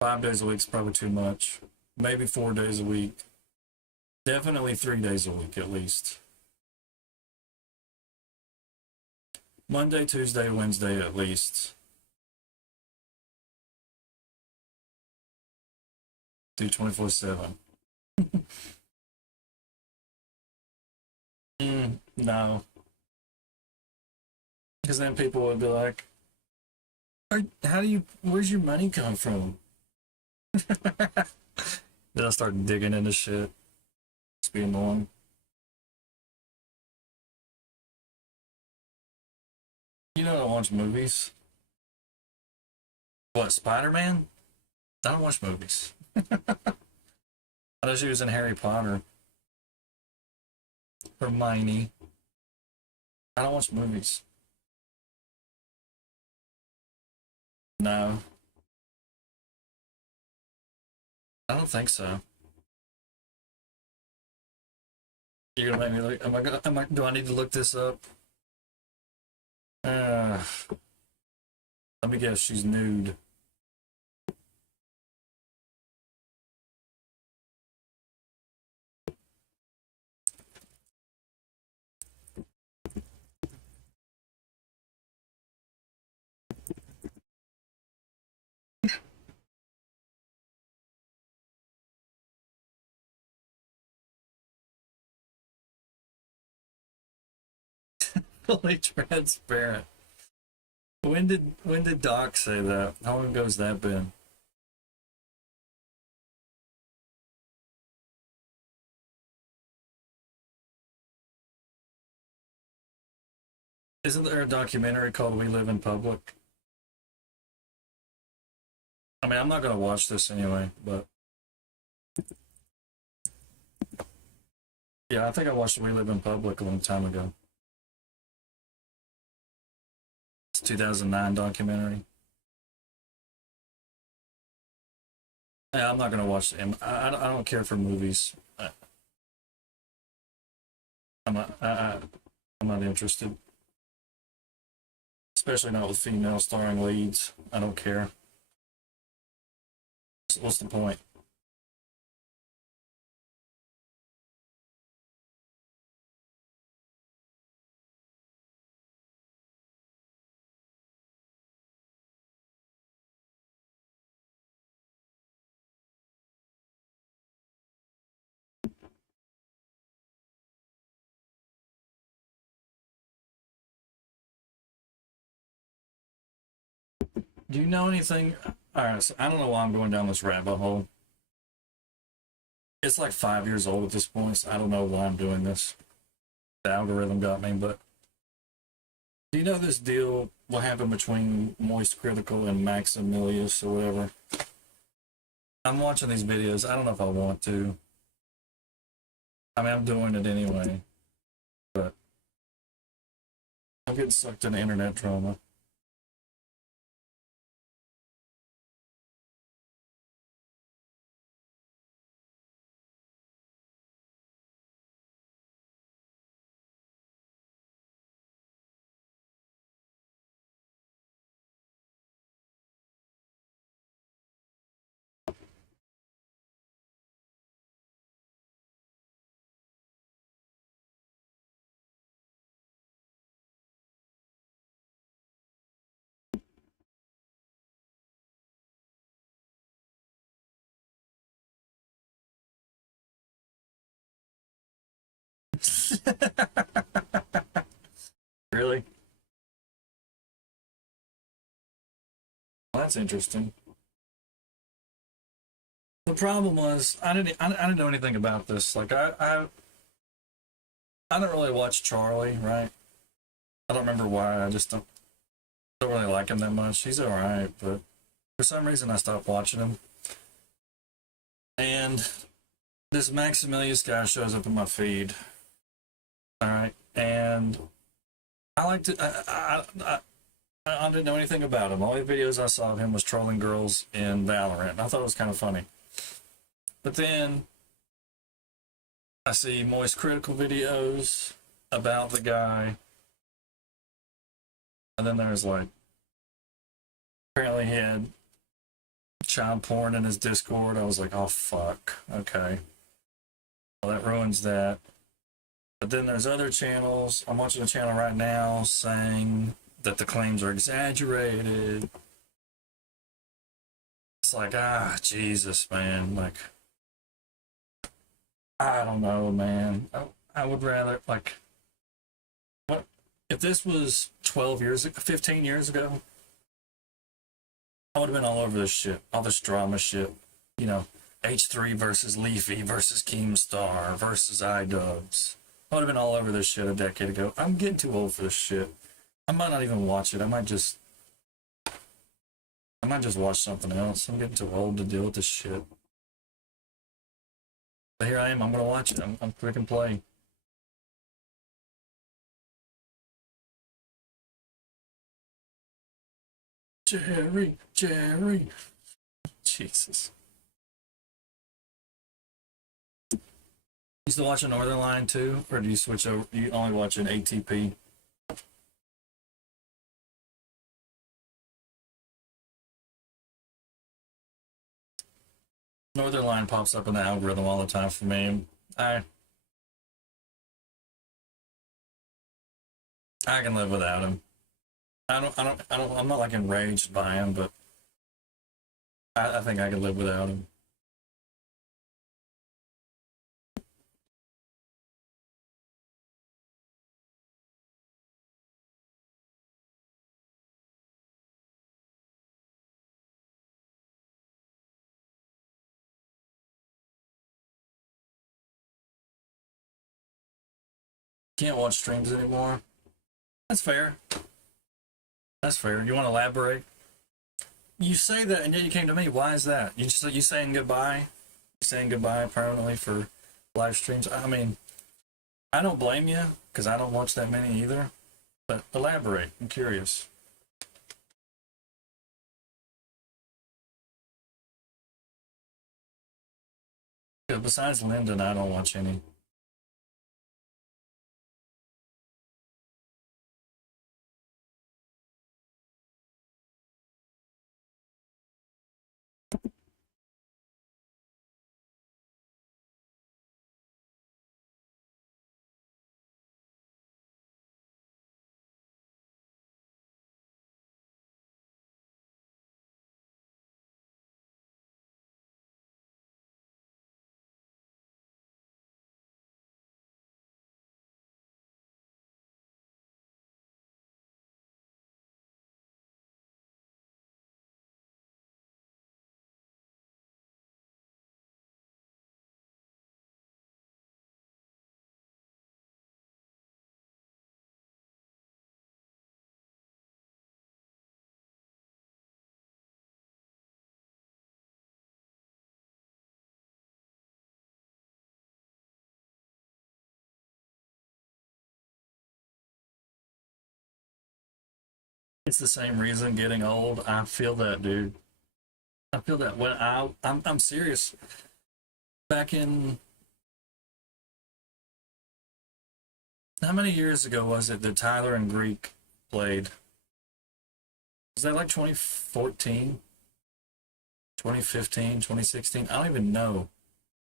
5 days a week's probably too much. Maybe 4 days a week. Definitely 3 days a week at least. Monday, Tuesday, Wednesday at least. Do 24/7. No. Because then people would be like, where's your money come from? They'll start digging into shit. It's be annoying. You know, I don't watch movies. What, Spider-Man? I don't watch movies. I know she was in Harry Potter. Hermione. I don't watch movies. No. I don't think so. You're gonna make me look. Do I need to look this up? Let me guess, she's nude. Fully transparent. When did Doc say that? How long ago's that been? Isn't there a documentary called We Live in Public? I mean, I'm not gonna watch this anyway, but yeah, I think I watched We Live in Public a long time ago. It's a 2009 documentary. Yeah, I'm not gonna watch him. I don't care for movies. I'm not. I'm not interested, especially not with female starring leads. I don't care. What's the point? Do you know anything? All right, so I don't know why I'm going down this rabbit hole. It's like 5 years old at this point, so I don't know why I'm doing this. The algorithm got me, but do you know this deal? What happened between Moist Critical and Maximilius or whatever? I'm watching these videos. I don't know if I want to. I mean, I'm doing it anyway, but I'm getting sucked into internet drama. Really? Well, that's interesting. The problem was I didn't know anything about this. Like I don't really watch Charlie, right? I don't remember why. I just don't really like him that much. He's all right, but for some reason I stopped watching him. And this Maximilius guy shows up in my feed. All right, and I like to. I didn't know anything about him. All the videos I saw of him was trolling girls in Valorant. And I thought it was kind of funny. But then I see Moist Critical videos about the guy. And then there's like, apparently he had child porn in his Discord. I was like, oh fuck, okay. Well, that ruins that. But then there's other channels. I'm watching a channel right now saying that the claims are exaggerated. It's like, Jesus, man. Like, I don't know, man. I would rather, like, what if this was 12 years, 15 years ago? I would have been all over this shit, all this drama shit. You know, H3 versus Leafy versus Keemstar versus iDubbbz. I would have been all over this shit a decade ago. I'm getting too old for this shit. I might not even watch it. I might just watch something else. I'm getting too old to deal with this shit. But here I am. I'm gonna watch it. I'm freaking play. Jerry. Jesus. You still watching Northern Line too, or do you switch over? You only watching ATP? Northern Line pops up in the algorithm all the time for me. I I can live without him. I'm not like enraged by him, but I think I can live without him. Can't watch streams anymore. That's fair. That's fair. You want to elaborate? you say that, and yet you came to me. Why is that? You saying goodbye? You saying goodbye permanently for live streams? I mean, I don't blame you because I don't watch that many either. But elaborate. I'm curious. Yeah, besides Lyndon, I don't watch any. It's the same reason getting old. I feel that, dude. I feel that when I'm serious. Back in how many years ago was it that Tyler and Greek played? Was that like 2014, 2015, 2016? I don't even know.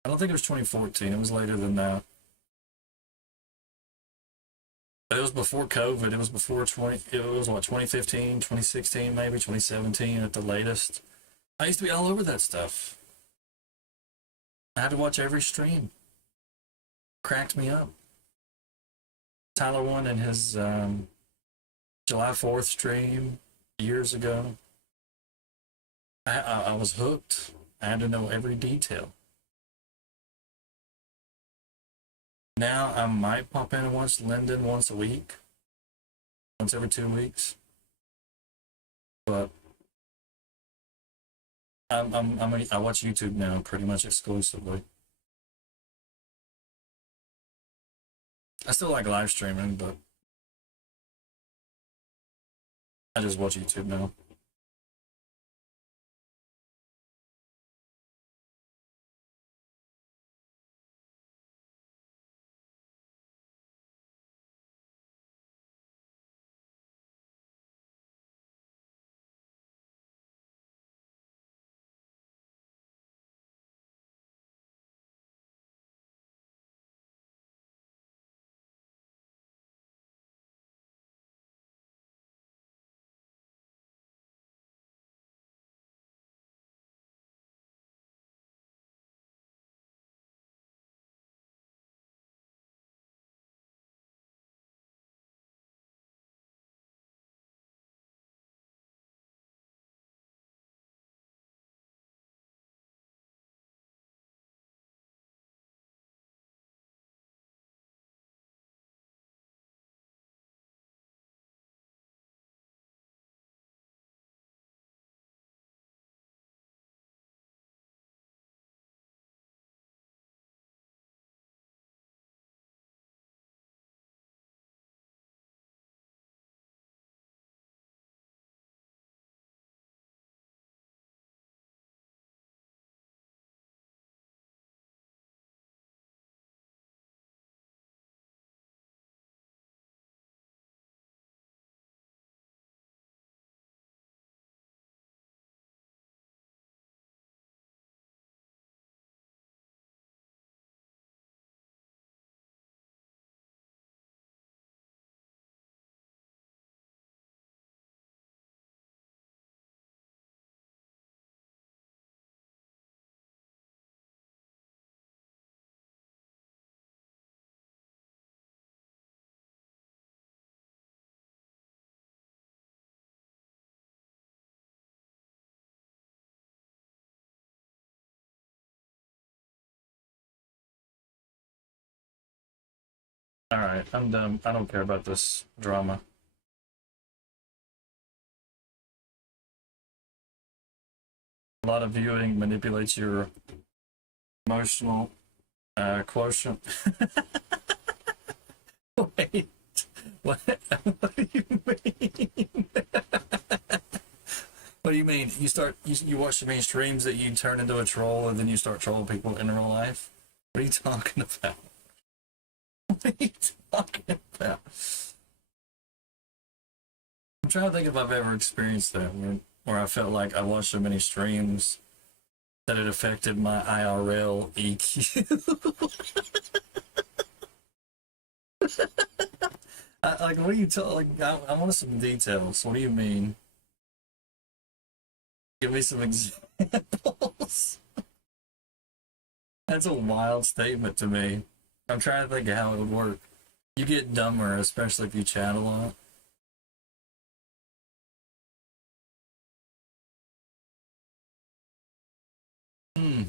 I don't think it was 2014. It was later than that. But it was before COVID. It was before 20. It was what, 2015, 2016, maybe 2017 at the latest. I used to be all over that stuff. I had to watch every stream. Cracked me up. Tyler won in his July 4th stream years ago. I was hooked. I had to know every detail. Now I might pop in and watch Lyndon once a week, once every 2 weeks. But I watch YouTube now pretty much exclusively. I still like live streaming, but I just watch YouTube now. All right, I'm done. I don't care about this drama. A lot of viewing manipulates your emotional quotient. Wait, what? What do you mean? What do you mean? You watch so many streams that you turn into a troll and then you start trolling people in real life? What are you talking about? What are you talking about? I'm trying to think if I've ever experienced that where I felt like I watched so many streams that it affected my IRL EQ. Like, what are you talking? Like, I want some details. What do you mean? Give me some examples. That's a wild statement to me. I'm trying to think of how it would work. You get dumber, especially if you chat a lot. Hmm.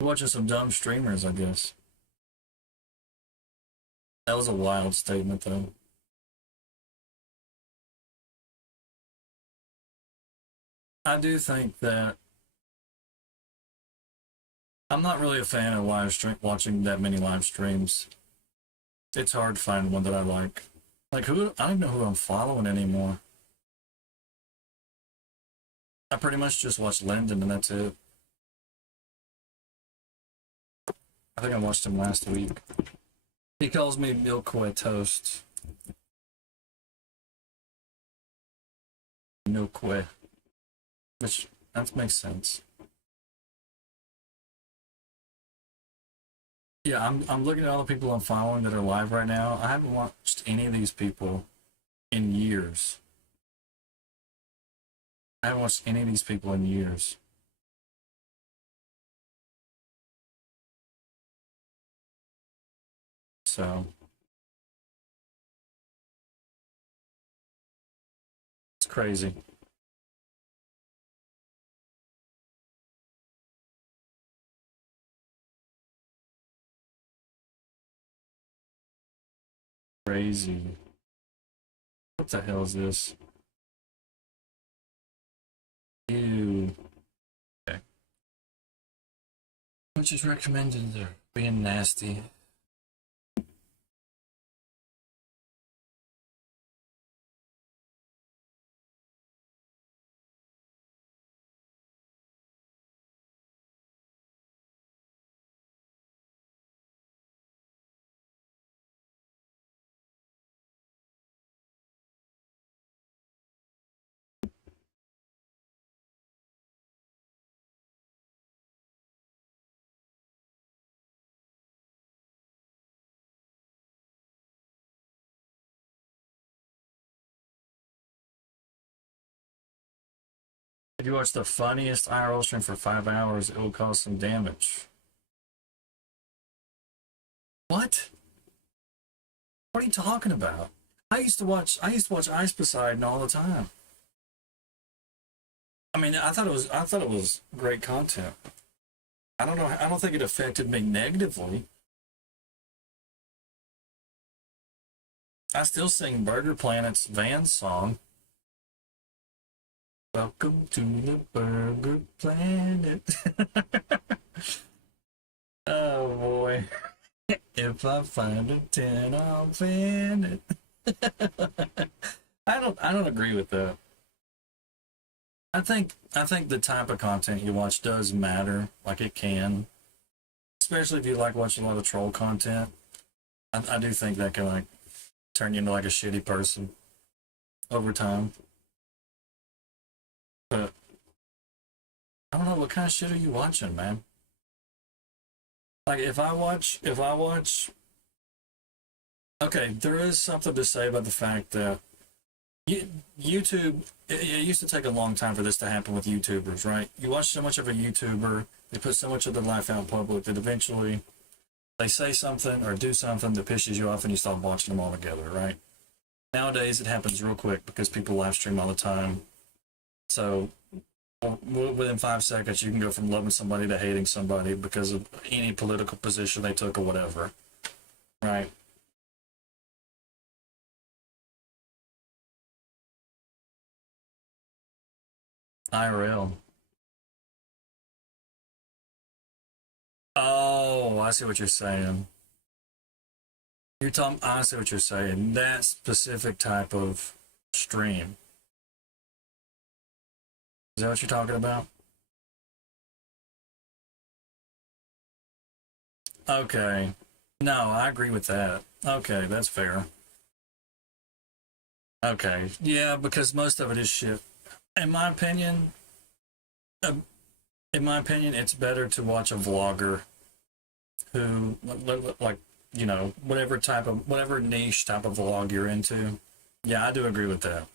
Watching some dumb streamers, I guess. That was a wild statement, though. I do think that I'm not really a fan of live stream watching that many live streams. It's hard to find one that I like. Like who? I don't even know who I'm following anymore. I pretty much just watch Lyndon and that's it. I think I watched him last week. He calls me Milquetoast. Milque. Which, that makes sense. Yeah, I'm looking at all the people I'm following that are live right now. I haven't watched any of these people in years. I haven't watched any of these people in years. So it's crazy. Crazy. What the hell is this? Ew. Okay. Which is recommended there? Being nasty. If you watch the funniest IRL stream for 5 hours, it will cause some damage. What? What are you talking about? I used to watch Ice Poseidon all the time. I mean, I thought it was great content. I don't know, I don't think it affected me negatively. I still sing Burger Planet's Van song. Welcome to the Burger Planet. Oh boy. If I find a 10, I'll fan it. I don't agree with that. I think the type of content you watch does matter. Like it can. Especially if you like watching a lot of troll content. I do think that can like turn you into like a shitty person over time. But I don't know, what kind of shit are you watching, man? Like if I watch okay, there is something to say about the fact that YouTube, it used to take a long time for this to happen with YouTubers, right? You watch so much of a YouTuber, they put so much of their life out in public that eventually they say something or do something that pisses you off and you stop watching them altogether, right? Nowadays it happens real quick because people live stream all the time. So within 5 seconds you can go from loving somebody to hating somebody because of any political position they took or whatever, right? IRL. Oh, I see what you're saying. You're talking. I see what you're saying. That specific type of stream. Is that what you're talking about? Okay. No, I agree with that. Okay, that's fair. Okay. Yeah, because most of it is shit. In my opinion, uh, it's better to watch a vlogger who, like, whatever niche type of vlog you're into. Yeah, I do agree with that.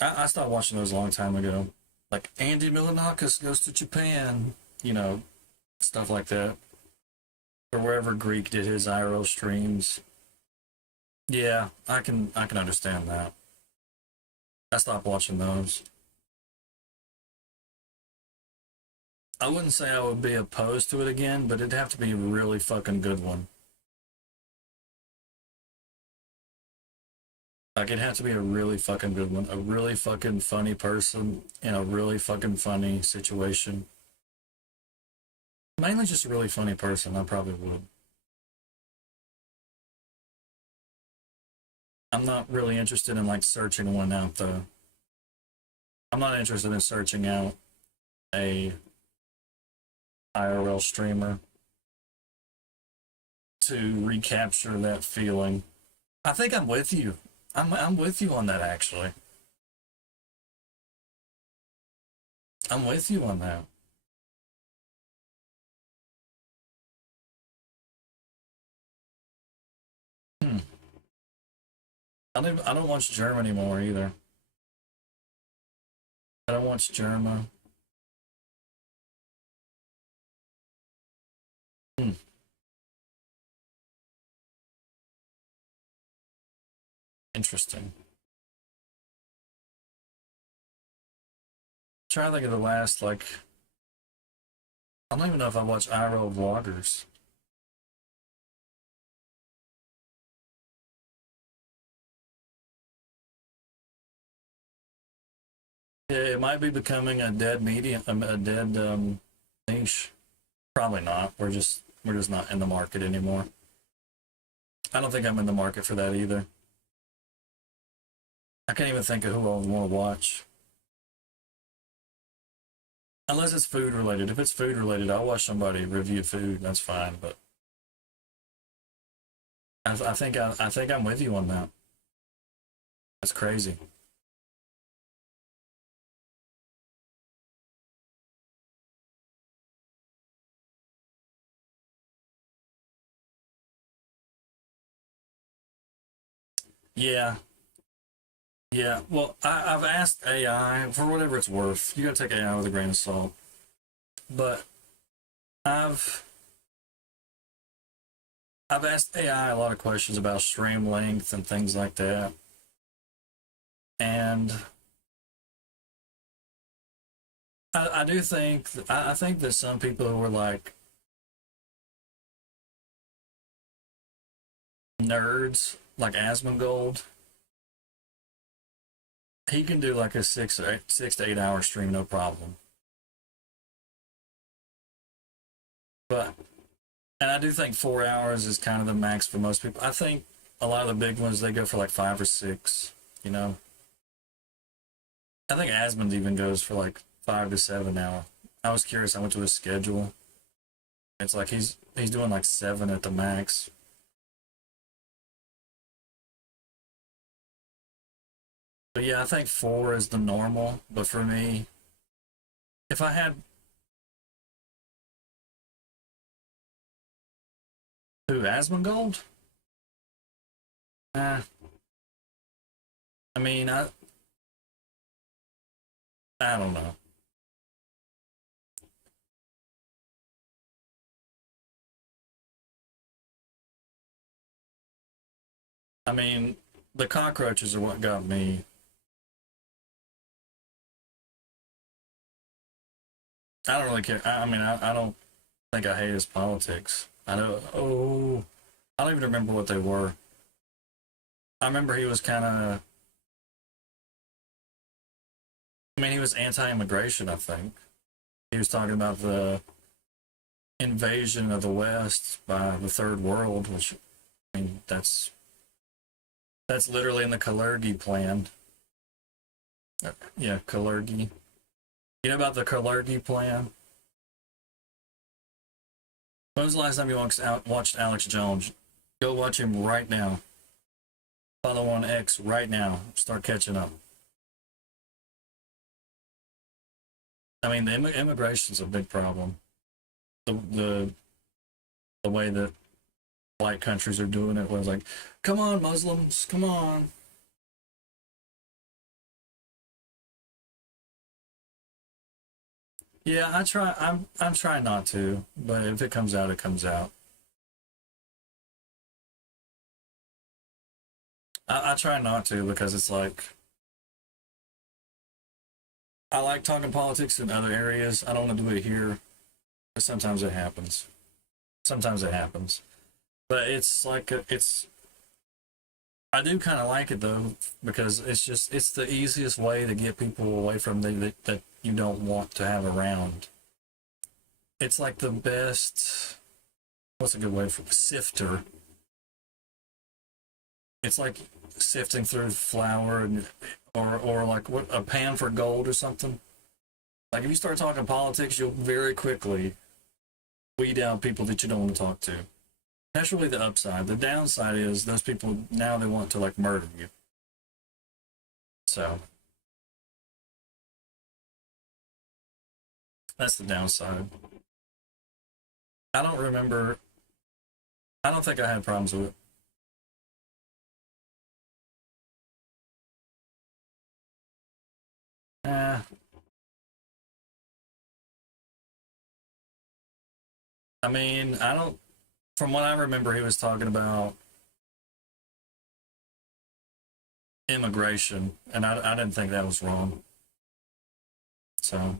I stopped watching those a long time ago. Like Andy Milanakis goes to Japan, you know, stuff like that. Or wherever Greek did his IRL streams. Yeah, I can understand that. I stopped watching those. I wouldn't say I would be opposed to it again, but it'd have to be a really fucking good one. Like it'd have to be a really fucking good one. A really fucking funny person in a really fucking funny situation. Mainly just a really funny person, I probably would. I'm not really interested in like searching one out though. I'm not interested in searching out a IRL streamer to recapture that feeling. I think I'm with you. I'm with you on that actually. I'm with you on that. Hmm. I don't watch German anymore either. I don't watch German. Hmm. Interesting. Try to think of the last like I don't even know if I watch IRL vloggers. Yeah, it might be becoming a dead medium, a dead niche. Probably not. We're just not in the market anymore. I don't think I'm in the market for that either. I can't even think of who I would want to watch. Unless it's food related. If it's food related, I'll watch somebody review food. That's fine. But I think I'm with you on that. That's crazy. Yeah, yeah. Well, I've asked AI for whatever it's worth. You gotta take AI with a grain of salt. But I've I've asked AI a lot of questions about stream length and things like that. And I do think I think that some people who are like nerds, like Asmongold, he can do like a 6 to 8 hour stream, no problem. But and I do think 4 hours is kind of the max for most people. I think a lot of the big ones they go for like 5 or 6. You know, I think Asmund even goes for like 5 to 7 now. I was curious. I went to his schedule. It's like he's doing like 7 at the max. But yeah, I think 4 is the normal. But for me, if I had who Asmongold, eh, I mean I don't know. I mean the cockroaches are what got me. I don't really care. I mean I don't think I hate his politics. I don't. Oh, I don't even remember what they were. I remember he was kind of. I mean, he was anti-immigration. I think he was talking about invasion of the West by the third world, which, I mean, that's literally in the Kalergi plan. Yeah, Kalergi. You know about the Kalergi plan? When was the last time you watched Alex Jones? Go watch him right now. Follow on X right now. Start catching up. I mean, the immigration's a big problem. The way that white countries are doing it was like, come on, Muslims, come on. Yeah, I'm trying not to, but if it comes out, it comes out. I try not to because it's like I like talking politics in other areas. I don't want to do it here, but sometimes it happens. Sometimes it happens. But it's like it's I do kind of like it though because it's the easiest way to get people away from that you don't want to have around. It's like the best. What's a good way for sifter? It's like sifting through flour and or like what a pan for gold or something. Like if you start talking politics, you'll very quickly weed out people that you don't want to talk to. That's really the upside. The downside is those people now they want to like murder you. So that's the downside. I don't remember. I don't think I had problems with it. Eh, I mean, I don't. From what I remember, he was talking about immigration, and I didn't think that was wrong. So,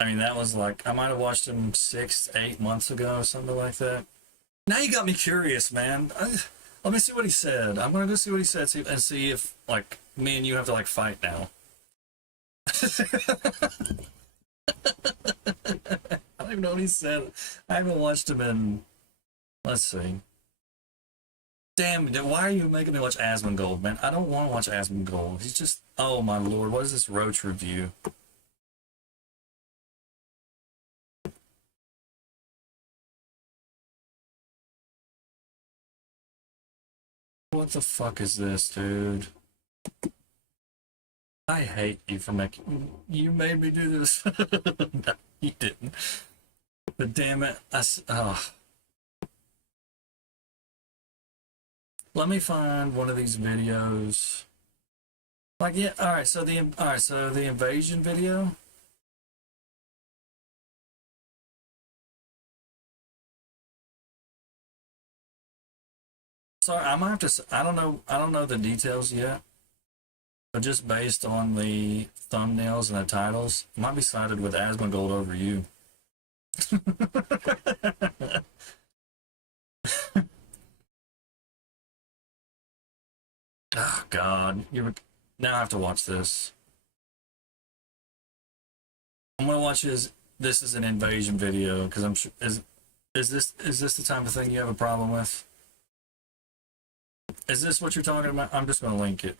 I mean, that was like I might have watched him 6, 8 months ago, or something like that. Now you got me curious, man. Let me see what he said. I'm gonna go see what he said and see if like me and you have to like fight now. I don't even know what he said. I haven't watched him in. Let's see. Damn, why are you making me watch Asmongold, man? I don't want to watch Asmongold. He's just. Oh my lord, what is this Roach review? What the fuck is this, dude? I hate you for making. You made me do this. No, you didn't. But damn it, oh. Let me find one of these videos. Like yeah, so the invasion video. Sorry, I might have to. I don't know. I don't know the details yet, but just based on the thumbnails and the titles, I might be sided with Asmongold over you. Oh God, you now I have to watch this. I'm gonna watch his. This is an invasion video because I'm sure is this the type of thing you have a problem with? Is this what you're talking about? I'm just gonna link it.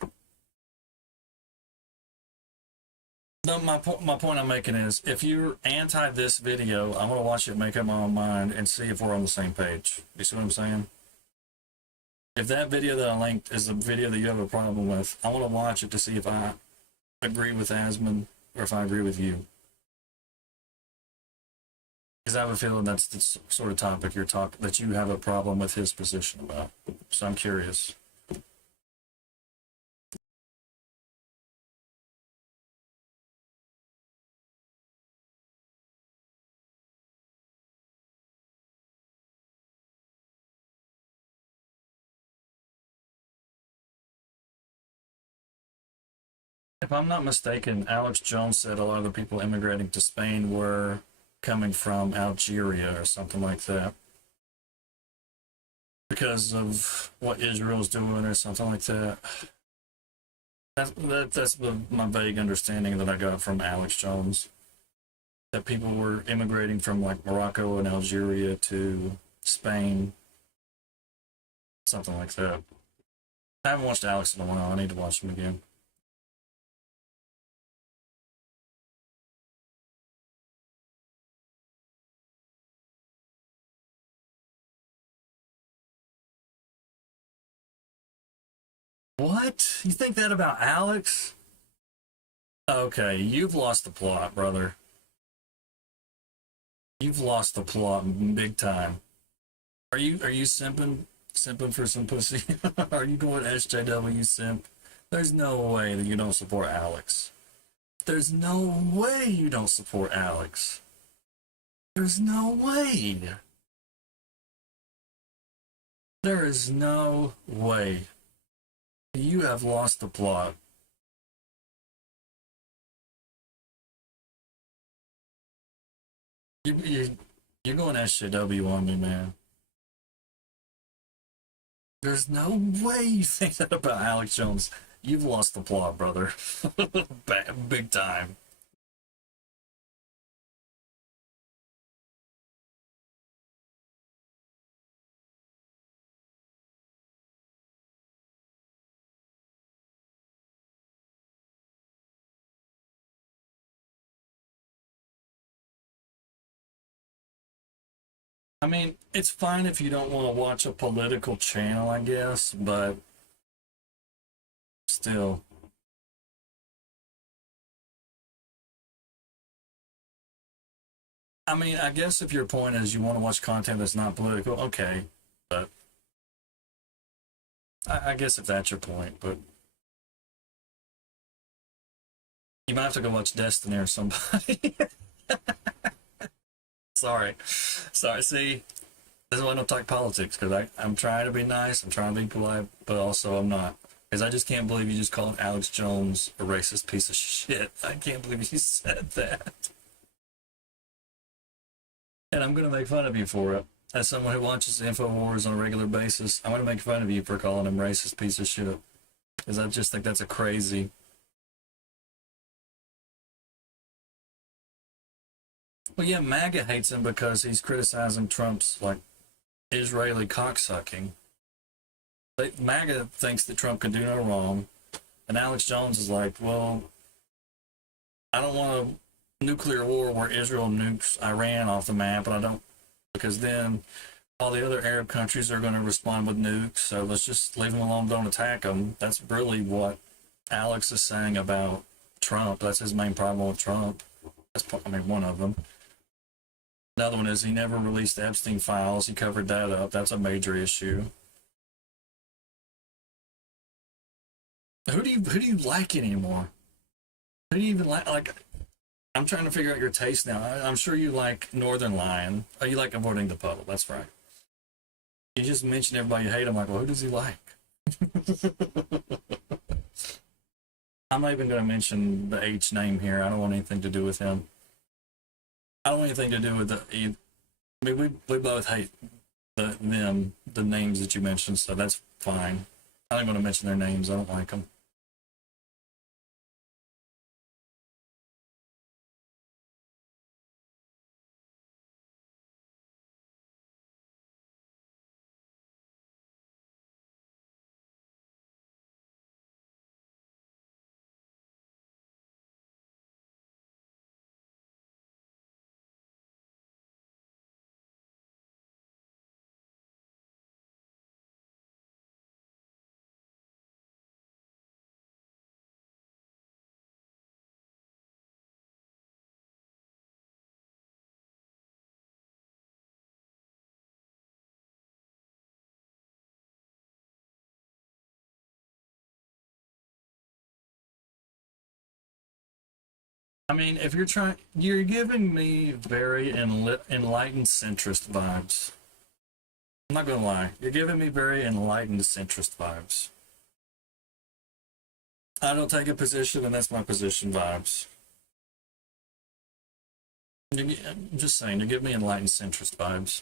No, my point I'm making is if you're anti this video, I'm gonna watch it, make up my own mind, and see if we're on the same page. You see what I'm saying? If that video that I linked is a video that you have a problem with, I want to watch it to see if I agree with Asmon or if I agree with you. Because I have a feeling that's the sort of topic that you have a problem with his position about. So I'm curious. If I'm not mistaken, Alex Jones said a lot of the people immigrating to Spain were coming from Algeria or something like that because of what Israel's doing or something like that. That's my vague understanding that I got from Alex Jones. that people were immigrating from like Morocco and Algeria to Spain, something like that. I haven't watched Alex in a while. I need to watch him again. What? You think that about Alex? Okay, you've lost the plot, brother. You've lost the plot big time. Are you simping for some pussy? Are you going SJW simp? There's no way that you don't support Alex. There's no way you don't support Alex. There's no way. There is no way. You have lost the plot. You, you're going SJW on me, man. There's no way you think that about Alex Jones. You've lost the plot, brother. Big time. I mean, it's fine if you don't want to watch a political channel, I guess, but still. I mean, I guess if your point is you want to watch content that's not political, okay, but I guess if that's your point, but you might have to go watch Destiny or somebody. Sorry. Sorry. See, this is why I don't talk politics, because I'm trying to be nice, I'm trying to be polite, but also I'm not. Because I just can't believe you just called Alex Jones a racist piece of shit. I can't believe you said that. And I'm going to make fun of you for it. As someone who watches InfoWars on a regular basis, I'm going to make fun of you for calling him racist piece of shit. Because I just think that's a crazy. Well, yeah, MAGA hates him because he's criticizing Trump's, like, Israeli cocksucking. MAGA thinks that Trump can do no wrong. And Alex Jones is like, well, I don't want a nuclear war where Israel nukes Iran off the map, and I don't, because then all the other Arab countries are going to respond with nukes, so let's just leave them alone, don't attack them. That's really what Alex is saying about Trump. That's his main problem with Trump. That's, I mean, one of them. Another one is he never released the Epstein files. He covered that up. That's a major issue. Who do you like anymore? Who do you even like? Like, I'm trying to figure out your taste now. I'm sure you like Northern Lion. Oh, you like avoiding the puddle. That's right. You just mentioned everybody you hate. I'm like, well, who does he like? I'm not even going to mention the H name here. I don't want anything to do with him. I don't want anything to do with the. I mean, we both hate the names that you mentioned, so that's fine. I'm not going to mention their names. I don't like them. I mean, if you're trying, you're giving me very enlightened centrist vibes. I'm not gonna lie, you're giving me very enlightened centrist vibes. I don't take a position, and that's my position vibes. I'm just saying, you give me enlightened centrist vibes.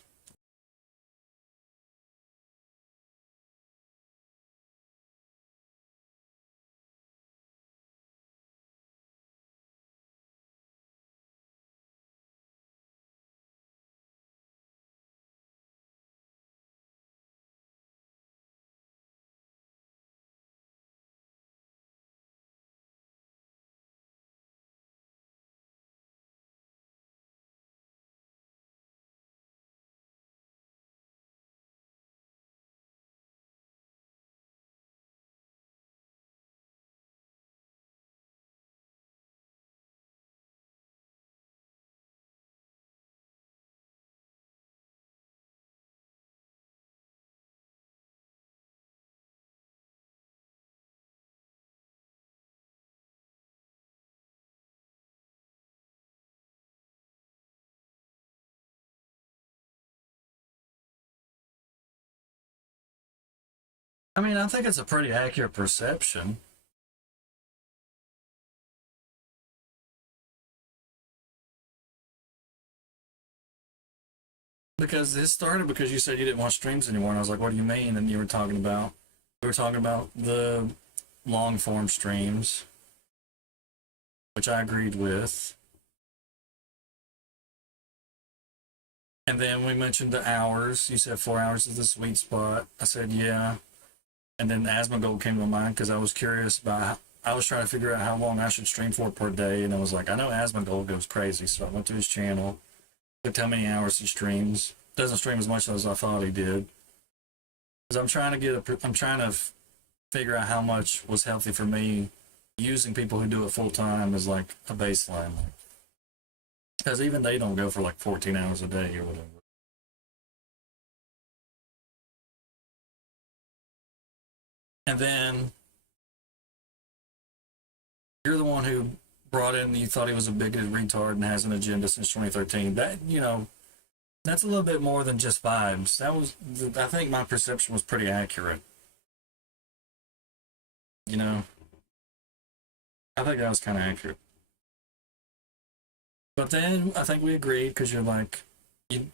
I mean, I think it's a pretty accurate perception. Because this started because you said you didn't watch streams anymore, and I was like, "What do you mean?" And we were talking about the long form streams, which I agreed with. And then we mentioned the hours. You said 4 hours is the sweet spot. I said, yeah. And then Asthma Gold came to mind because I was curious about I was trying to figure out how long I should stream for per day. And I was like, I know Asthma Gold goes crazy. So I went to his channel, looked how many hours he streams. Doesn't stream as much as I thought he did. Because I'm trying to figure out how much was healthy for me using people who do it full time as like a baseline. Because even they don't go for like 14 hours a day or whatever. And then you're the one who brought in, you thought he was a bigoted retard and has an agenda since 2013. That, that's a little bit more than just vibes. I think my perception was pretty accurate. I think that was kind of accurate. But then I think we agreed because you're like, you,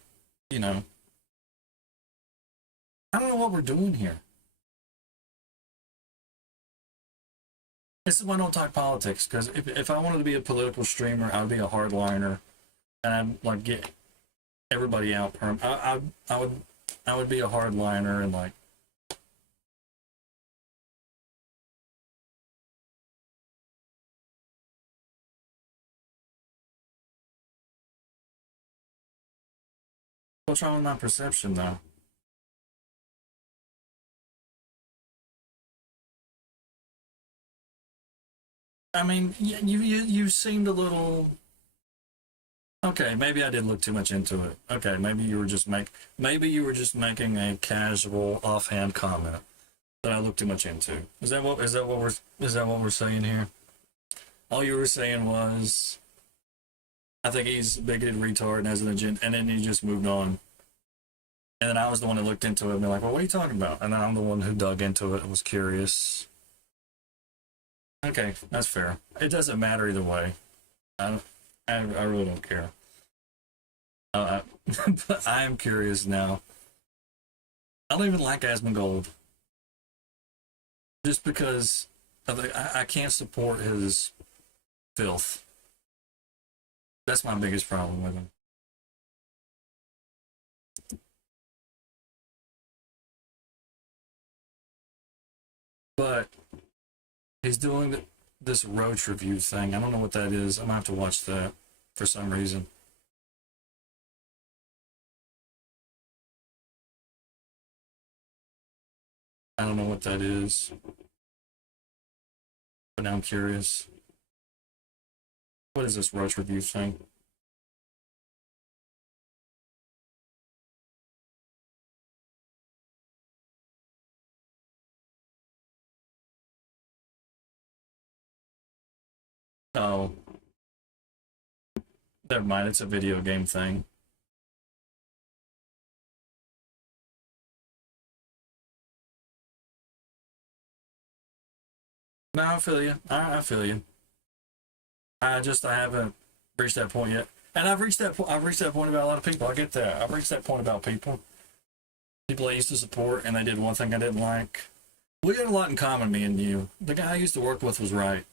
you know, I don't know what we're doing here. This is why I don't talk politics, because if I wanted to be a political streamer, I'd be a hardliner, and I'd like get everybody out. I would be a hardliner and like. What's wrong with my perception, though? I mean, you seemed a little. Okay, maybe I did look too much into it. Okay, maybe you were just making a casual offhand comment that I looked too much into. Is that what we're saying here? All you were saying was I think he's a bigoted retard and has an agenda, and then you just moved on. And then I was the one that looked into it and be like, well, what are you talking about? And then I'm the one who dug into it and was curious. Okay, that's fair. It doesn't matter either way. I really don't care. But I am curious now. I don't even like Asmongold. Just because I can't support his filth. That's my biggest problem with him. But he's doing this roach review thing. I don't know what that is. I'm gonna have to watch that for some reason. I don't know what that is, but now I'm curious. What is this roach review thing? Oh, never mind. It's a video game thing. No, I feel you. I feel you. I haven't reached that point yet, and I've reached that point. I've reached that point about a lot of people. I get that. I've reached that point about people I used to support, and they did one thing I didn't like. We got a lot in common, me and you. The guy I used to work with was right.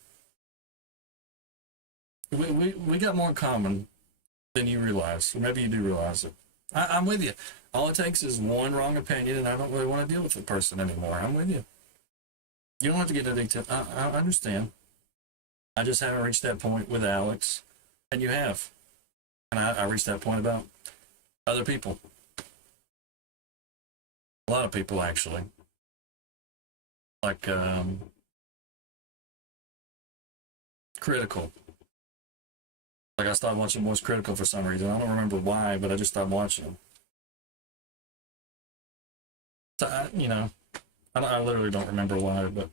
We got more in common than you realize. Or maybe you do realize it. I'm with you. All it takes is one wrong opinion, and I don't really want to deal with the person anymore. I'm with you. You don't have to get addicted. I understand. I just haven't reached that point with Alex, and you have. And I reached that point about other people. A lot of people, actually. Like, Critical. Like, I stopped watching Most Critical for some reason. I don't remember why, but I just stopped watching them. So, I literally don't remember why, but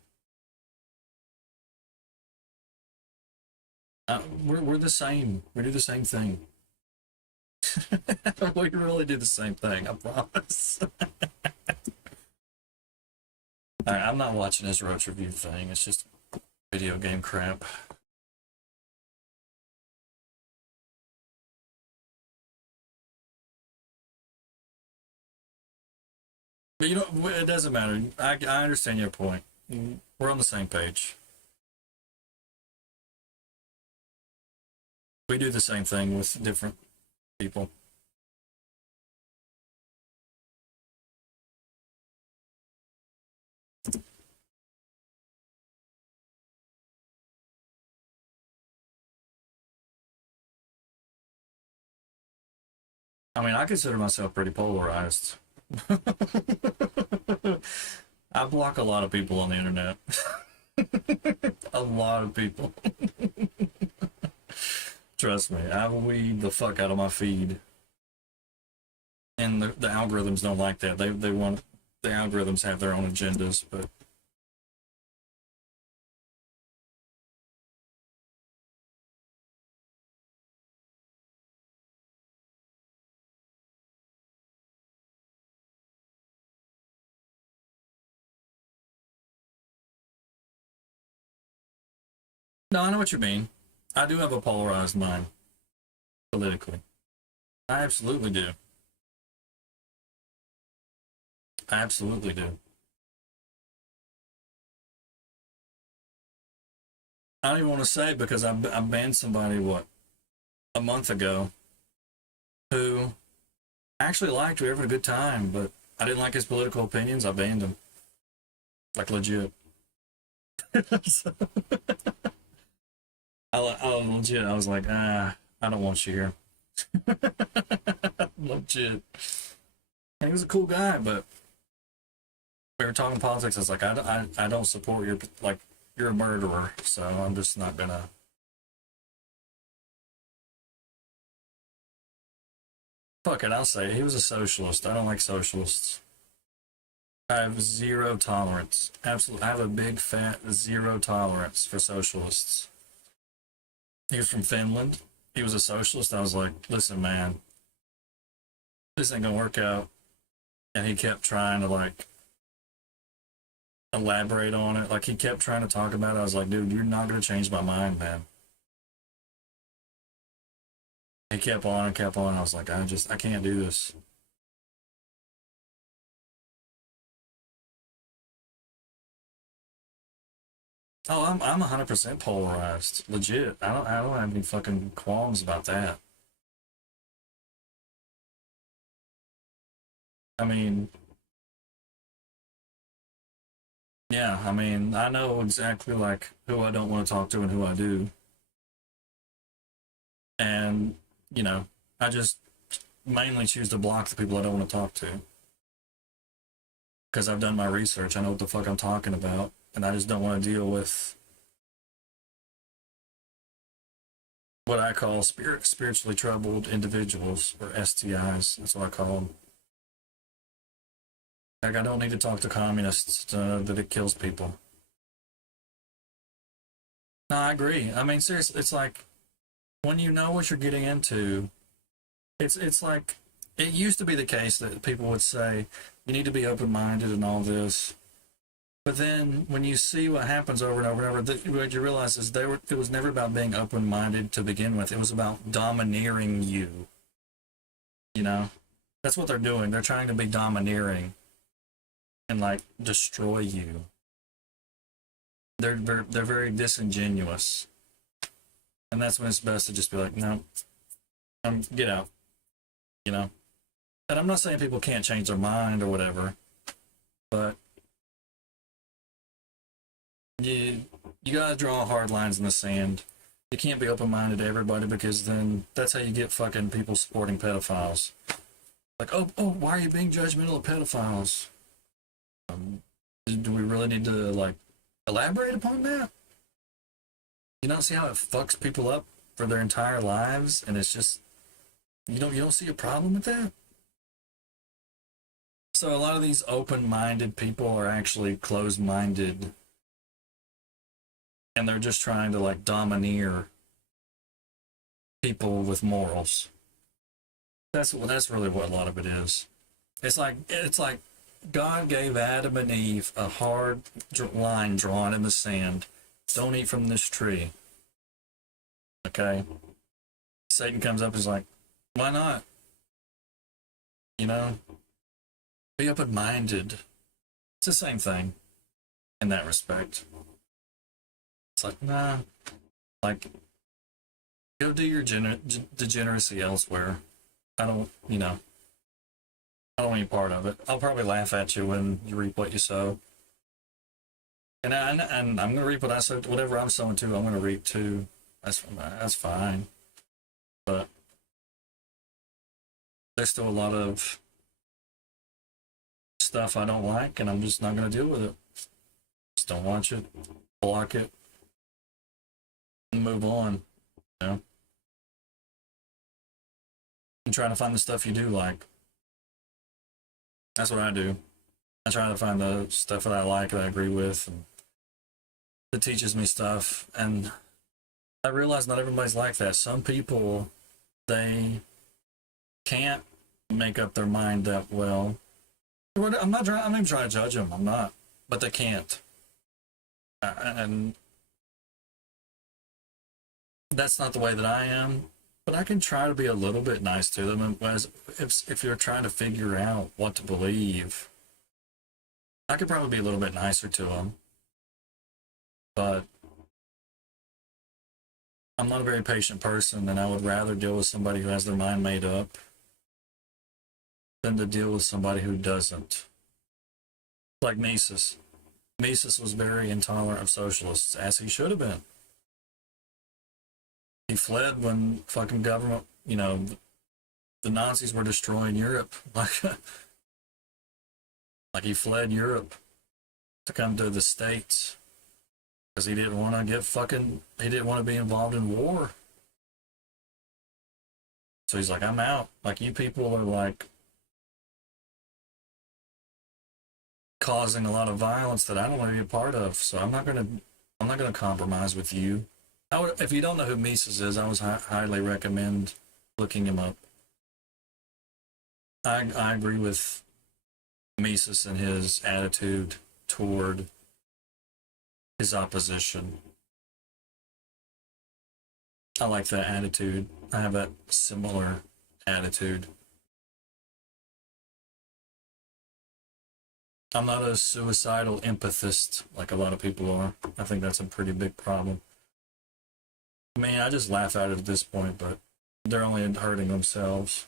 we're the same. We do the same thing. We really do the same thing, I promise. I'm not watching his roach review thing. It's just video game crap. But you know, it doesn't matter. I understand your point. We're on the same page. We do the same thing with different people. I mean, I consider myself pretty polarized. I block a lot of people on the internet. A lot of people. Trust me, I weed the fuck out of my feed. And the algorithms don't like that. They want the algorithms have their own agendas, but no, I know what you mean. I do have a polarized mind politically. I absolutely do. I absolutely do. I don't even want to say because I banned somebody what a month ago who actually liked. We were having a good time, but I didn't like his political opinions. I banned him, like legit. So, legit. I was like, I don't want you here. Legit. And he was a cool guy, but we were talking politics. I was like, I don't support your like. You're a murderer, so I'm just not gonna. Fuck it, I'll say it. He was a socialist. I don't like socialists. I have zero tolerance. Absolutely, I have a big fat zero tolerance for socialists. He was from Finland. He was a socialist. I was like, listen, man, this ain't gonna work out. And he kept trying to like elaborate on it. Like he kept trying to talk about it. I was like, dude, you're not gonna change my mind, man. He kept on and kept on. I was like, I can't do this. Oh, I'm 100% polarized. Legit. I don't have any fucking qualms about that. I mean, yeah, I mean, I know exactly like who I don't want to talk to and who I do. And, you know, I just mainly choose to block the people I don't want to talk to. Because I've done my research. I know what the fuck I'm talking about. And I just don't want to deal with what I call spiritually troubled individuals, or STIs. That's what I call them. Like, I don't need to talk to communists that it kills people. No, I agree. I mean, seriously, it's like when you know what you're getting into, it's like it used to be the case that people would say you need to be open minded and all this. But then when you see what happens over and over and over, what you realize is it was never about being open minded to begin with. It was about domineering you. You know? That's what they're doing. They're trying to be domineering and like destroy you. They're very disingenuous. And that's when it's best to just be like, no, get out. You know? And I'm not saying people can't change their mind or whatever, but you gotta draw hard lines in the sand. You can't be open minded to everybody because then that's how you get fucking people supporting pedophiles. Like, oh, why are you being judgmental of pedophiles? Do we really need to like elaborate upon that? You don't see how it fucks people up for their entire lives, and it's just you don't see a problem with that. So a lot of these open-minded people are actually closed-minded, and they're just trying to like domineer people with morals. That's really what a lot of it is. It's like God gave Adam and Eve a hard line drawn in the sand. Don't eat from this tree. Okay? Satan comes up and is like, why not? You know? Be open minded. It's the same thing in that respect. It's like, nah. Like, go do your degeneracy elsewhere. I don't, you know, I don't want any part of it. I'll probably laugh at you when you reap what you sow. And I'm going to reap what I sow. Whatever I'm sowing to, I'm going to reap too. That's fine. But there's still a lot of stuff I don't like, and I'm just not going to deal with it. Just don't watch it, block it, and move on. You know? And trying to find the stuff you do like. That's what I do. I try to find the stuff that I like, that I agree with, and that teaches me stuff. And I realize not everybody's like that. Some people, they can't make up their mind that well. I'm not even trying to judge them. I'm not, but they can't. And that's not the way that I am. But I can try to be a little bit nice to them. As if you're trying to figure out what to believe, I could probably be a little bit nicer to them. But I'm not a very patient person, and I would rather deal with somebody who has their mind made up than to deal with somebody who doesn't. Like Mises. Mises was very intolerant of socialists, as he should have been. He fled when fucking government, you know, the Nazis were destroying Europe. Like he fled Europe to come to the States because he didn't want to he didn't want to be involved in war. So he's like, I'm out. Like, you people are like causing a lot of violence that I don't want to be a part of. So I'm not gonna compromise with you. If you don't know who Mises is, I would highly recommend looking him up. I agree with Mises and his attitude toward his opposition. I like that attitude. I have that similar attitude. I'm not a suicidal empathist like a lot of people are. I think that's a pretty big problem. I mean, I just laugh at it at this point, but they're only hurting themselves.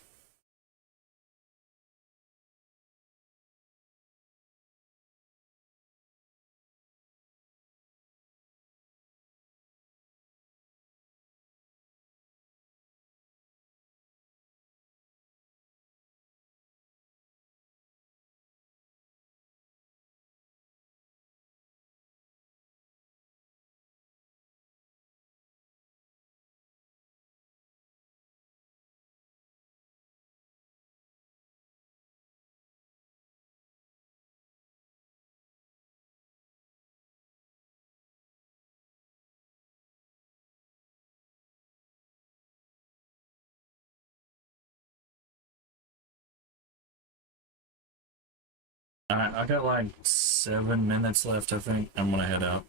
Alright, I got like 7 minutes left, I think. I'm gonna head out.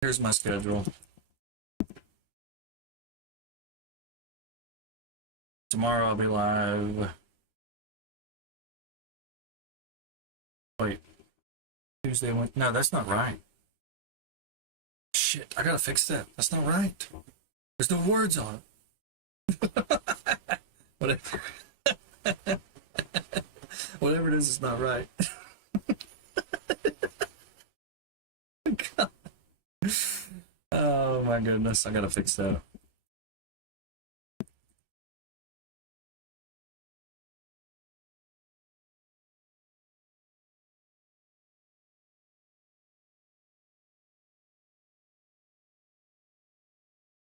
Here's my schedule. Tomorrow I'll be live. Wait. Tuesday, Wednesday. No, that's not right. Shit, I gotta fix that. That's not right. There's no words on it. Whatever. Whatever it is, it's not right. Oh my goodness, I gotta fix that.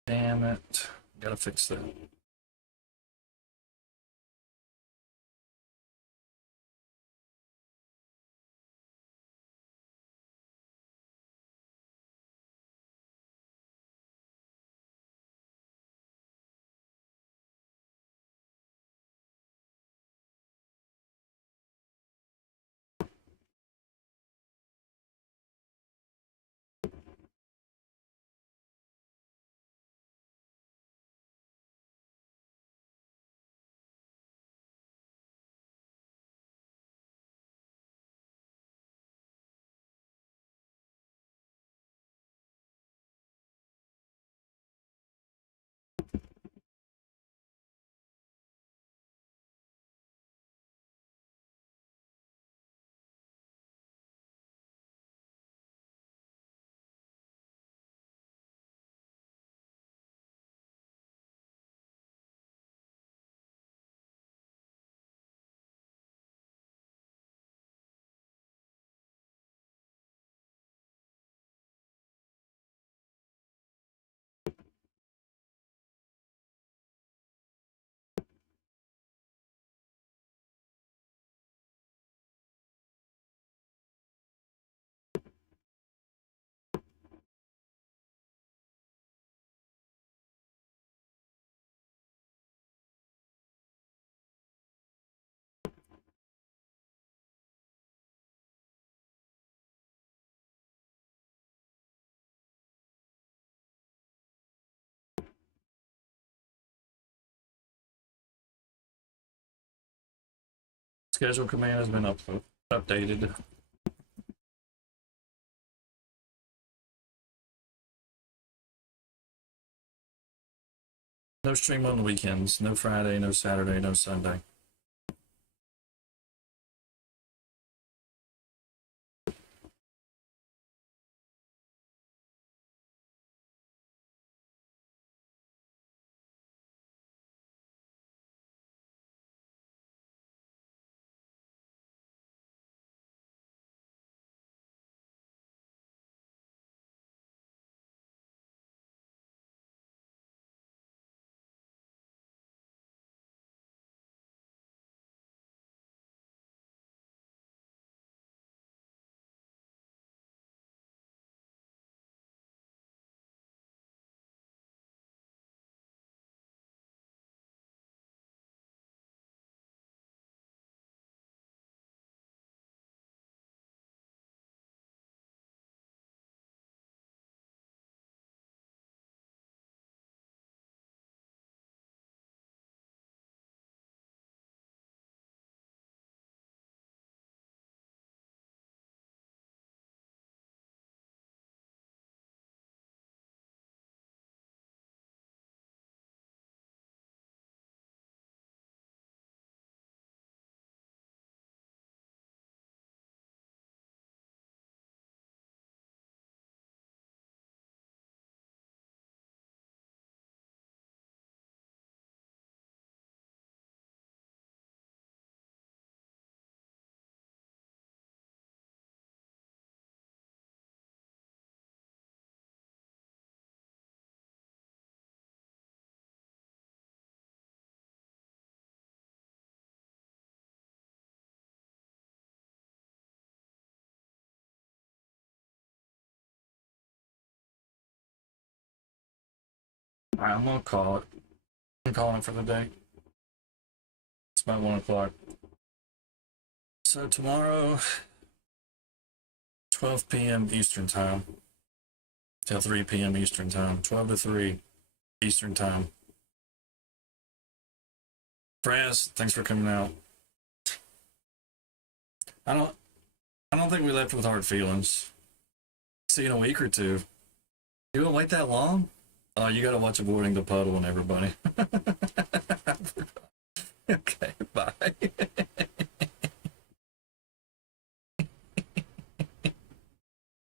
Damn it. Gotta fix that. Schedule command has been updated. No stream on the weekends. No Friday, no Saturday, no Sunday. All right, I'm gonna call it. I'm calling it for the day. It's about 1 o'clock. So tomorrow, 12 p.m. Eastern time till 3 p.m. Eastern time. 12 to 3 Eastern time. Fraz, thanks for coming out. I don't think we left with hard feelings. See you in a week or two. You gonna wait that long? Oh, you gotta watch Avoiding the Puddle and everybody. Okay.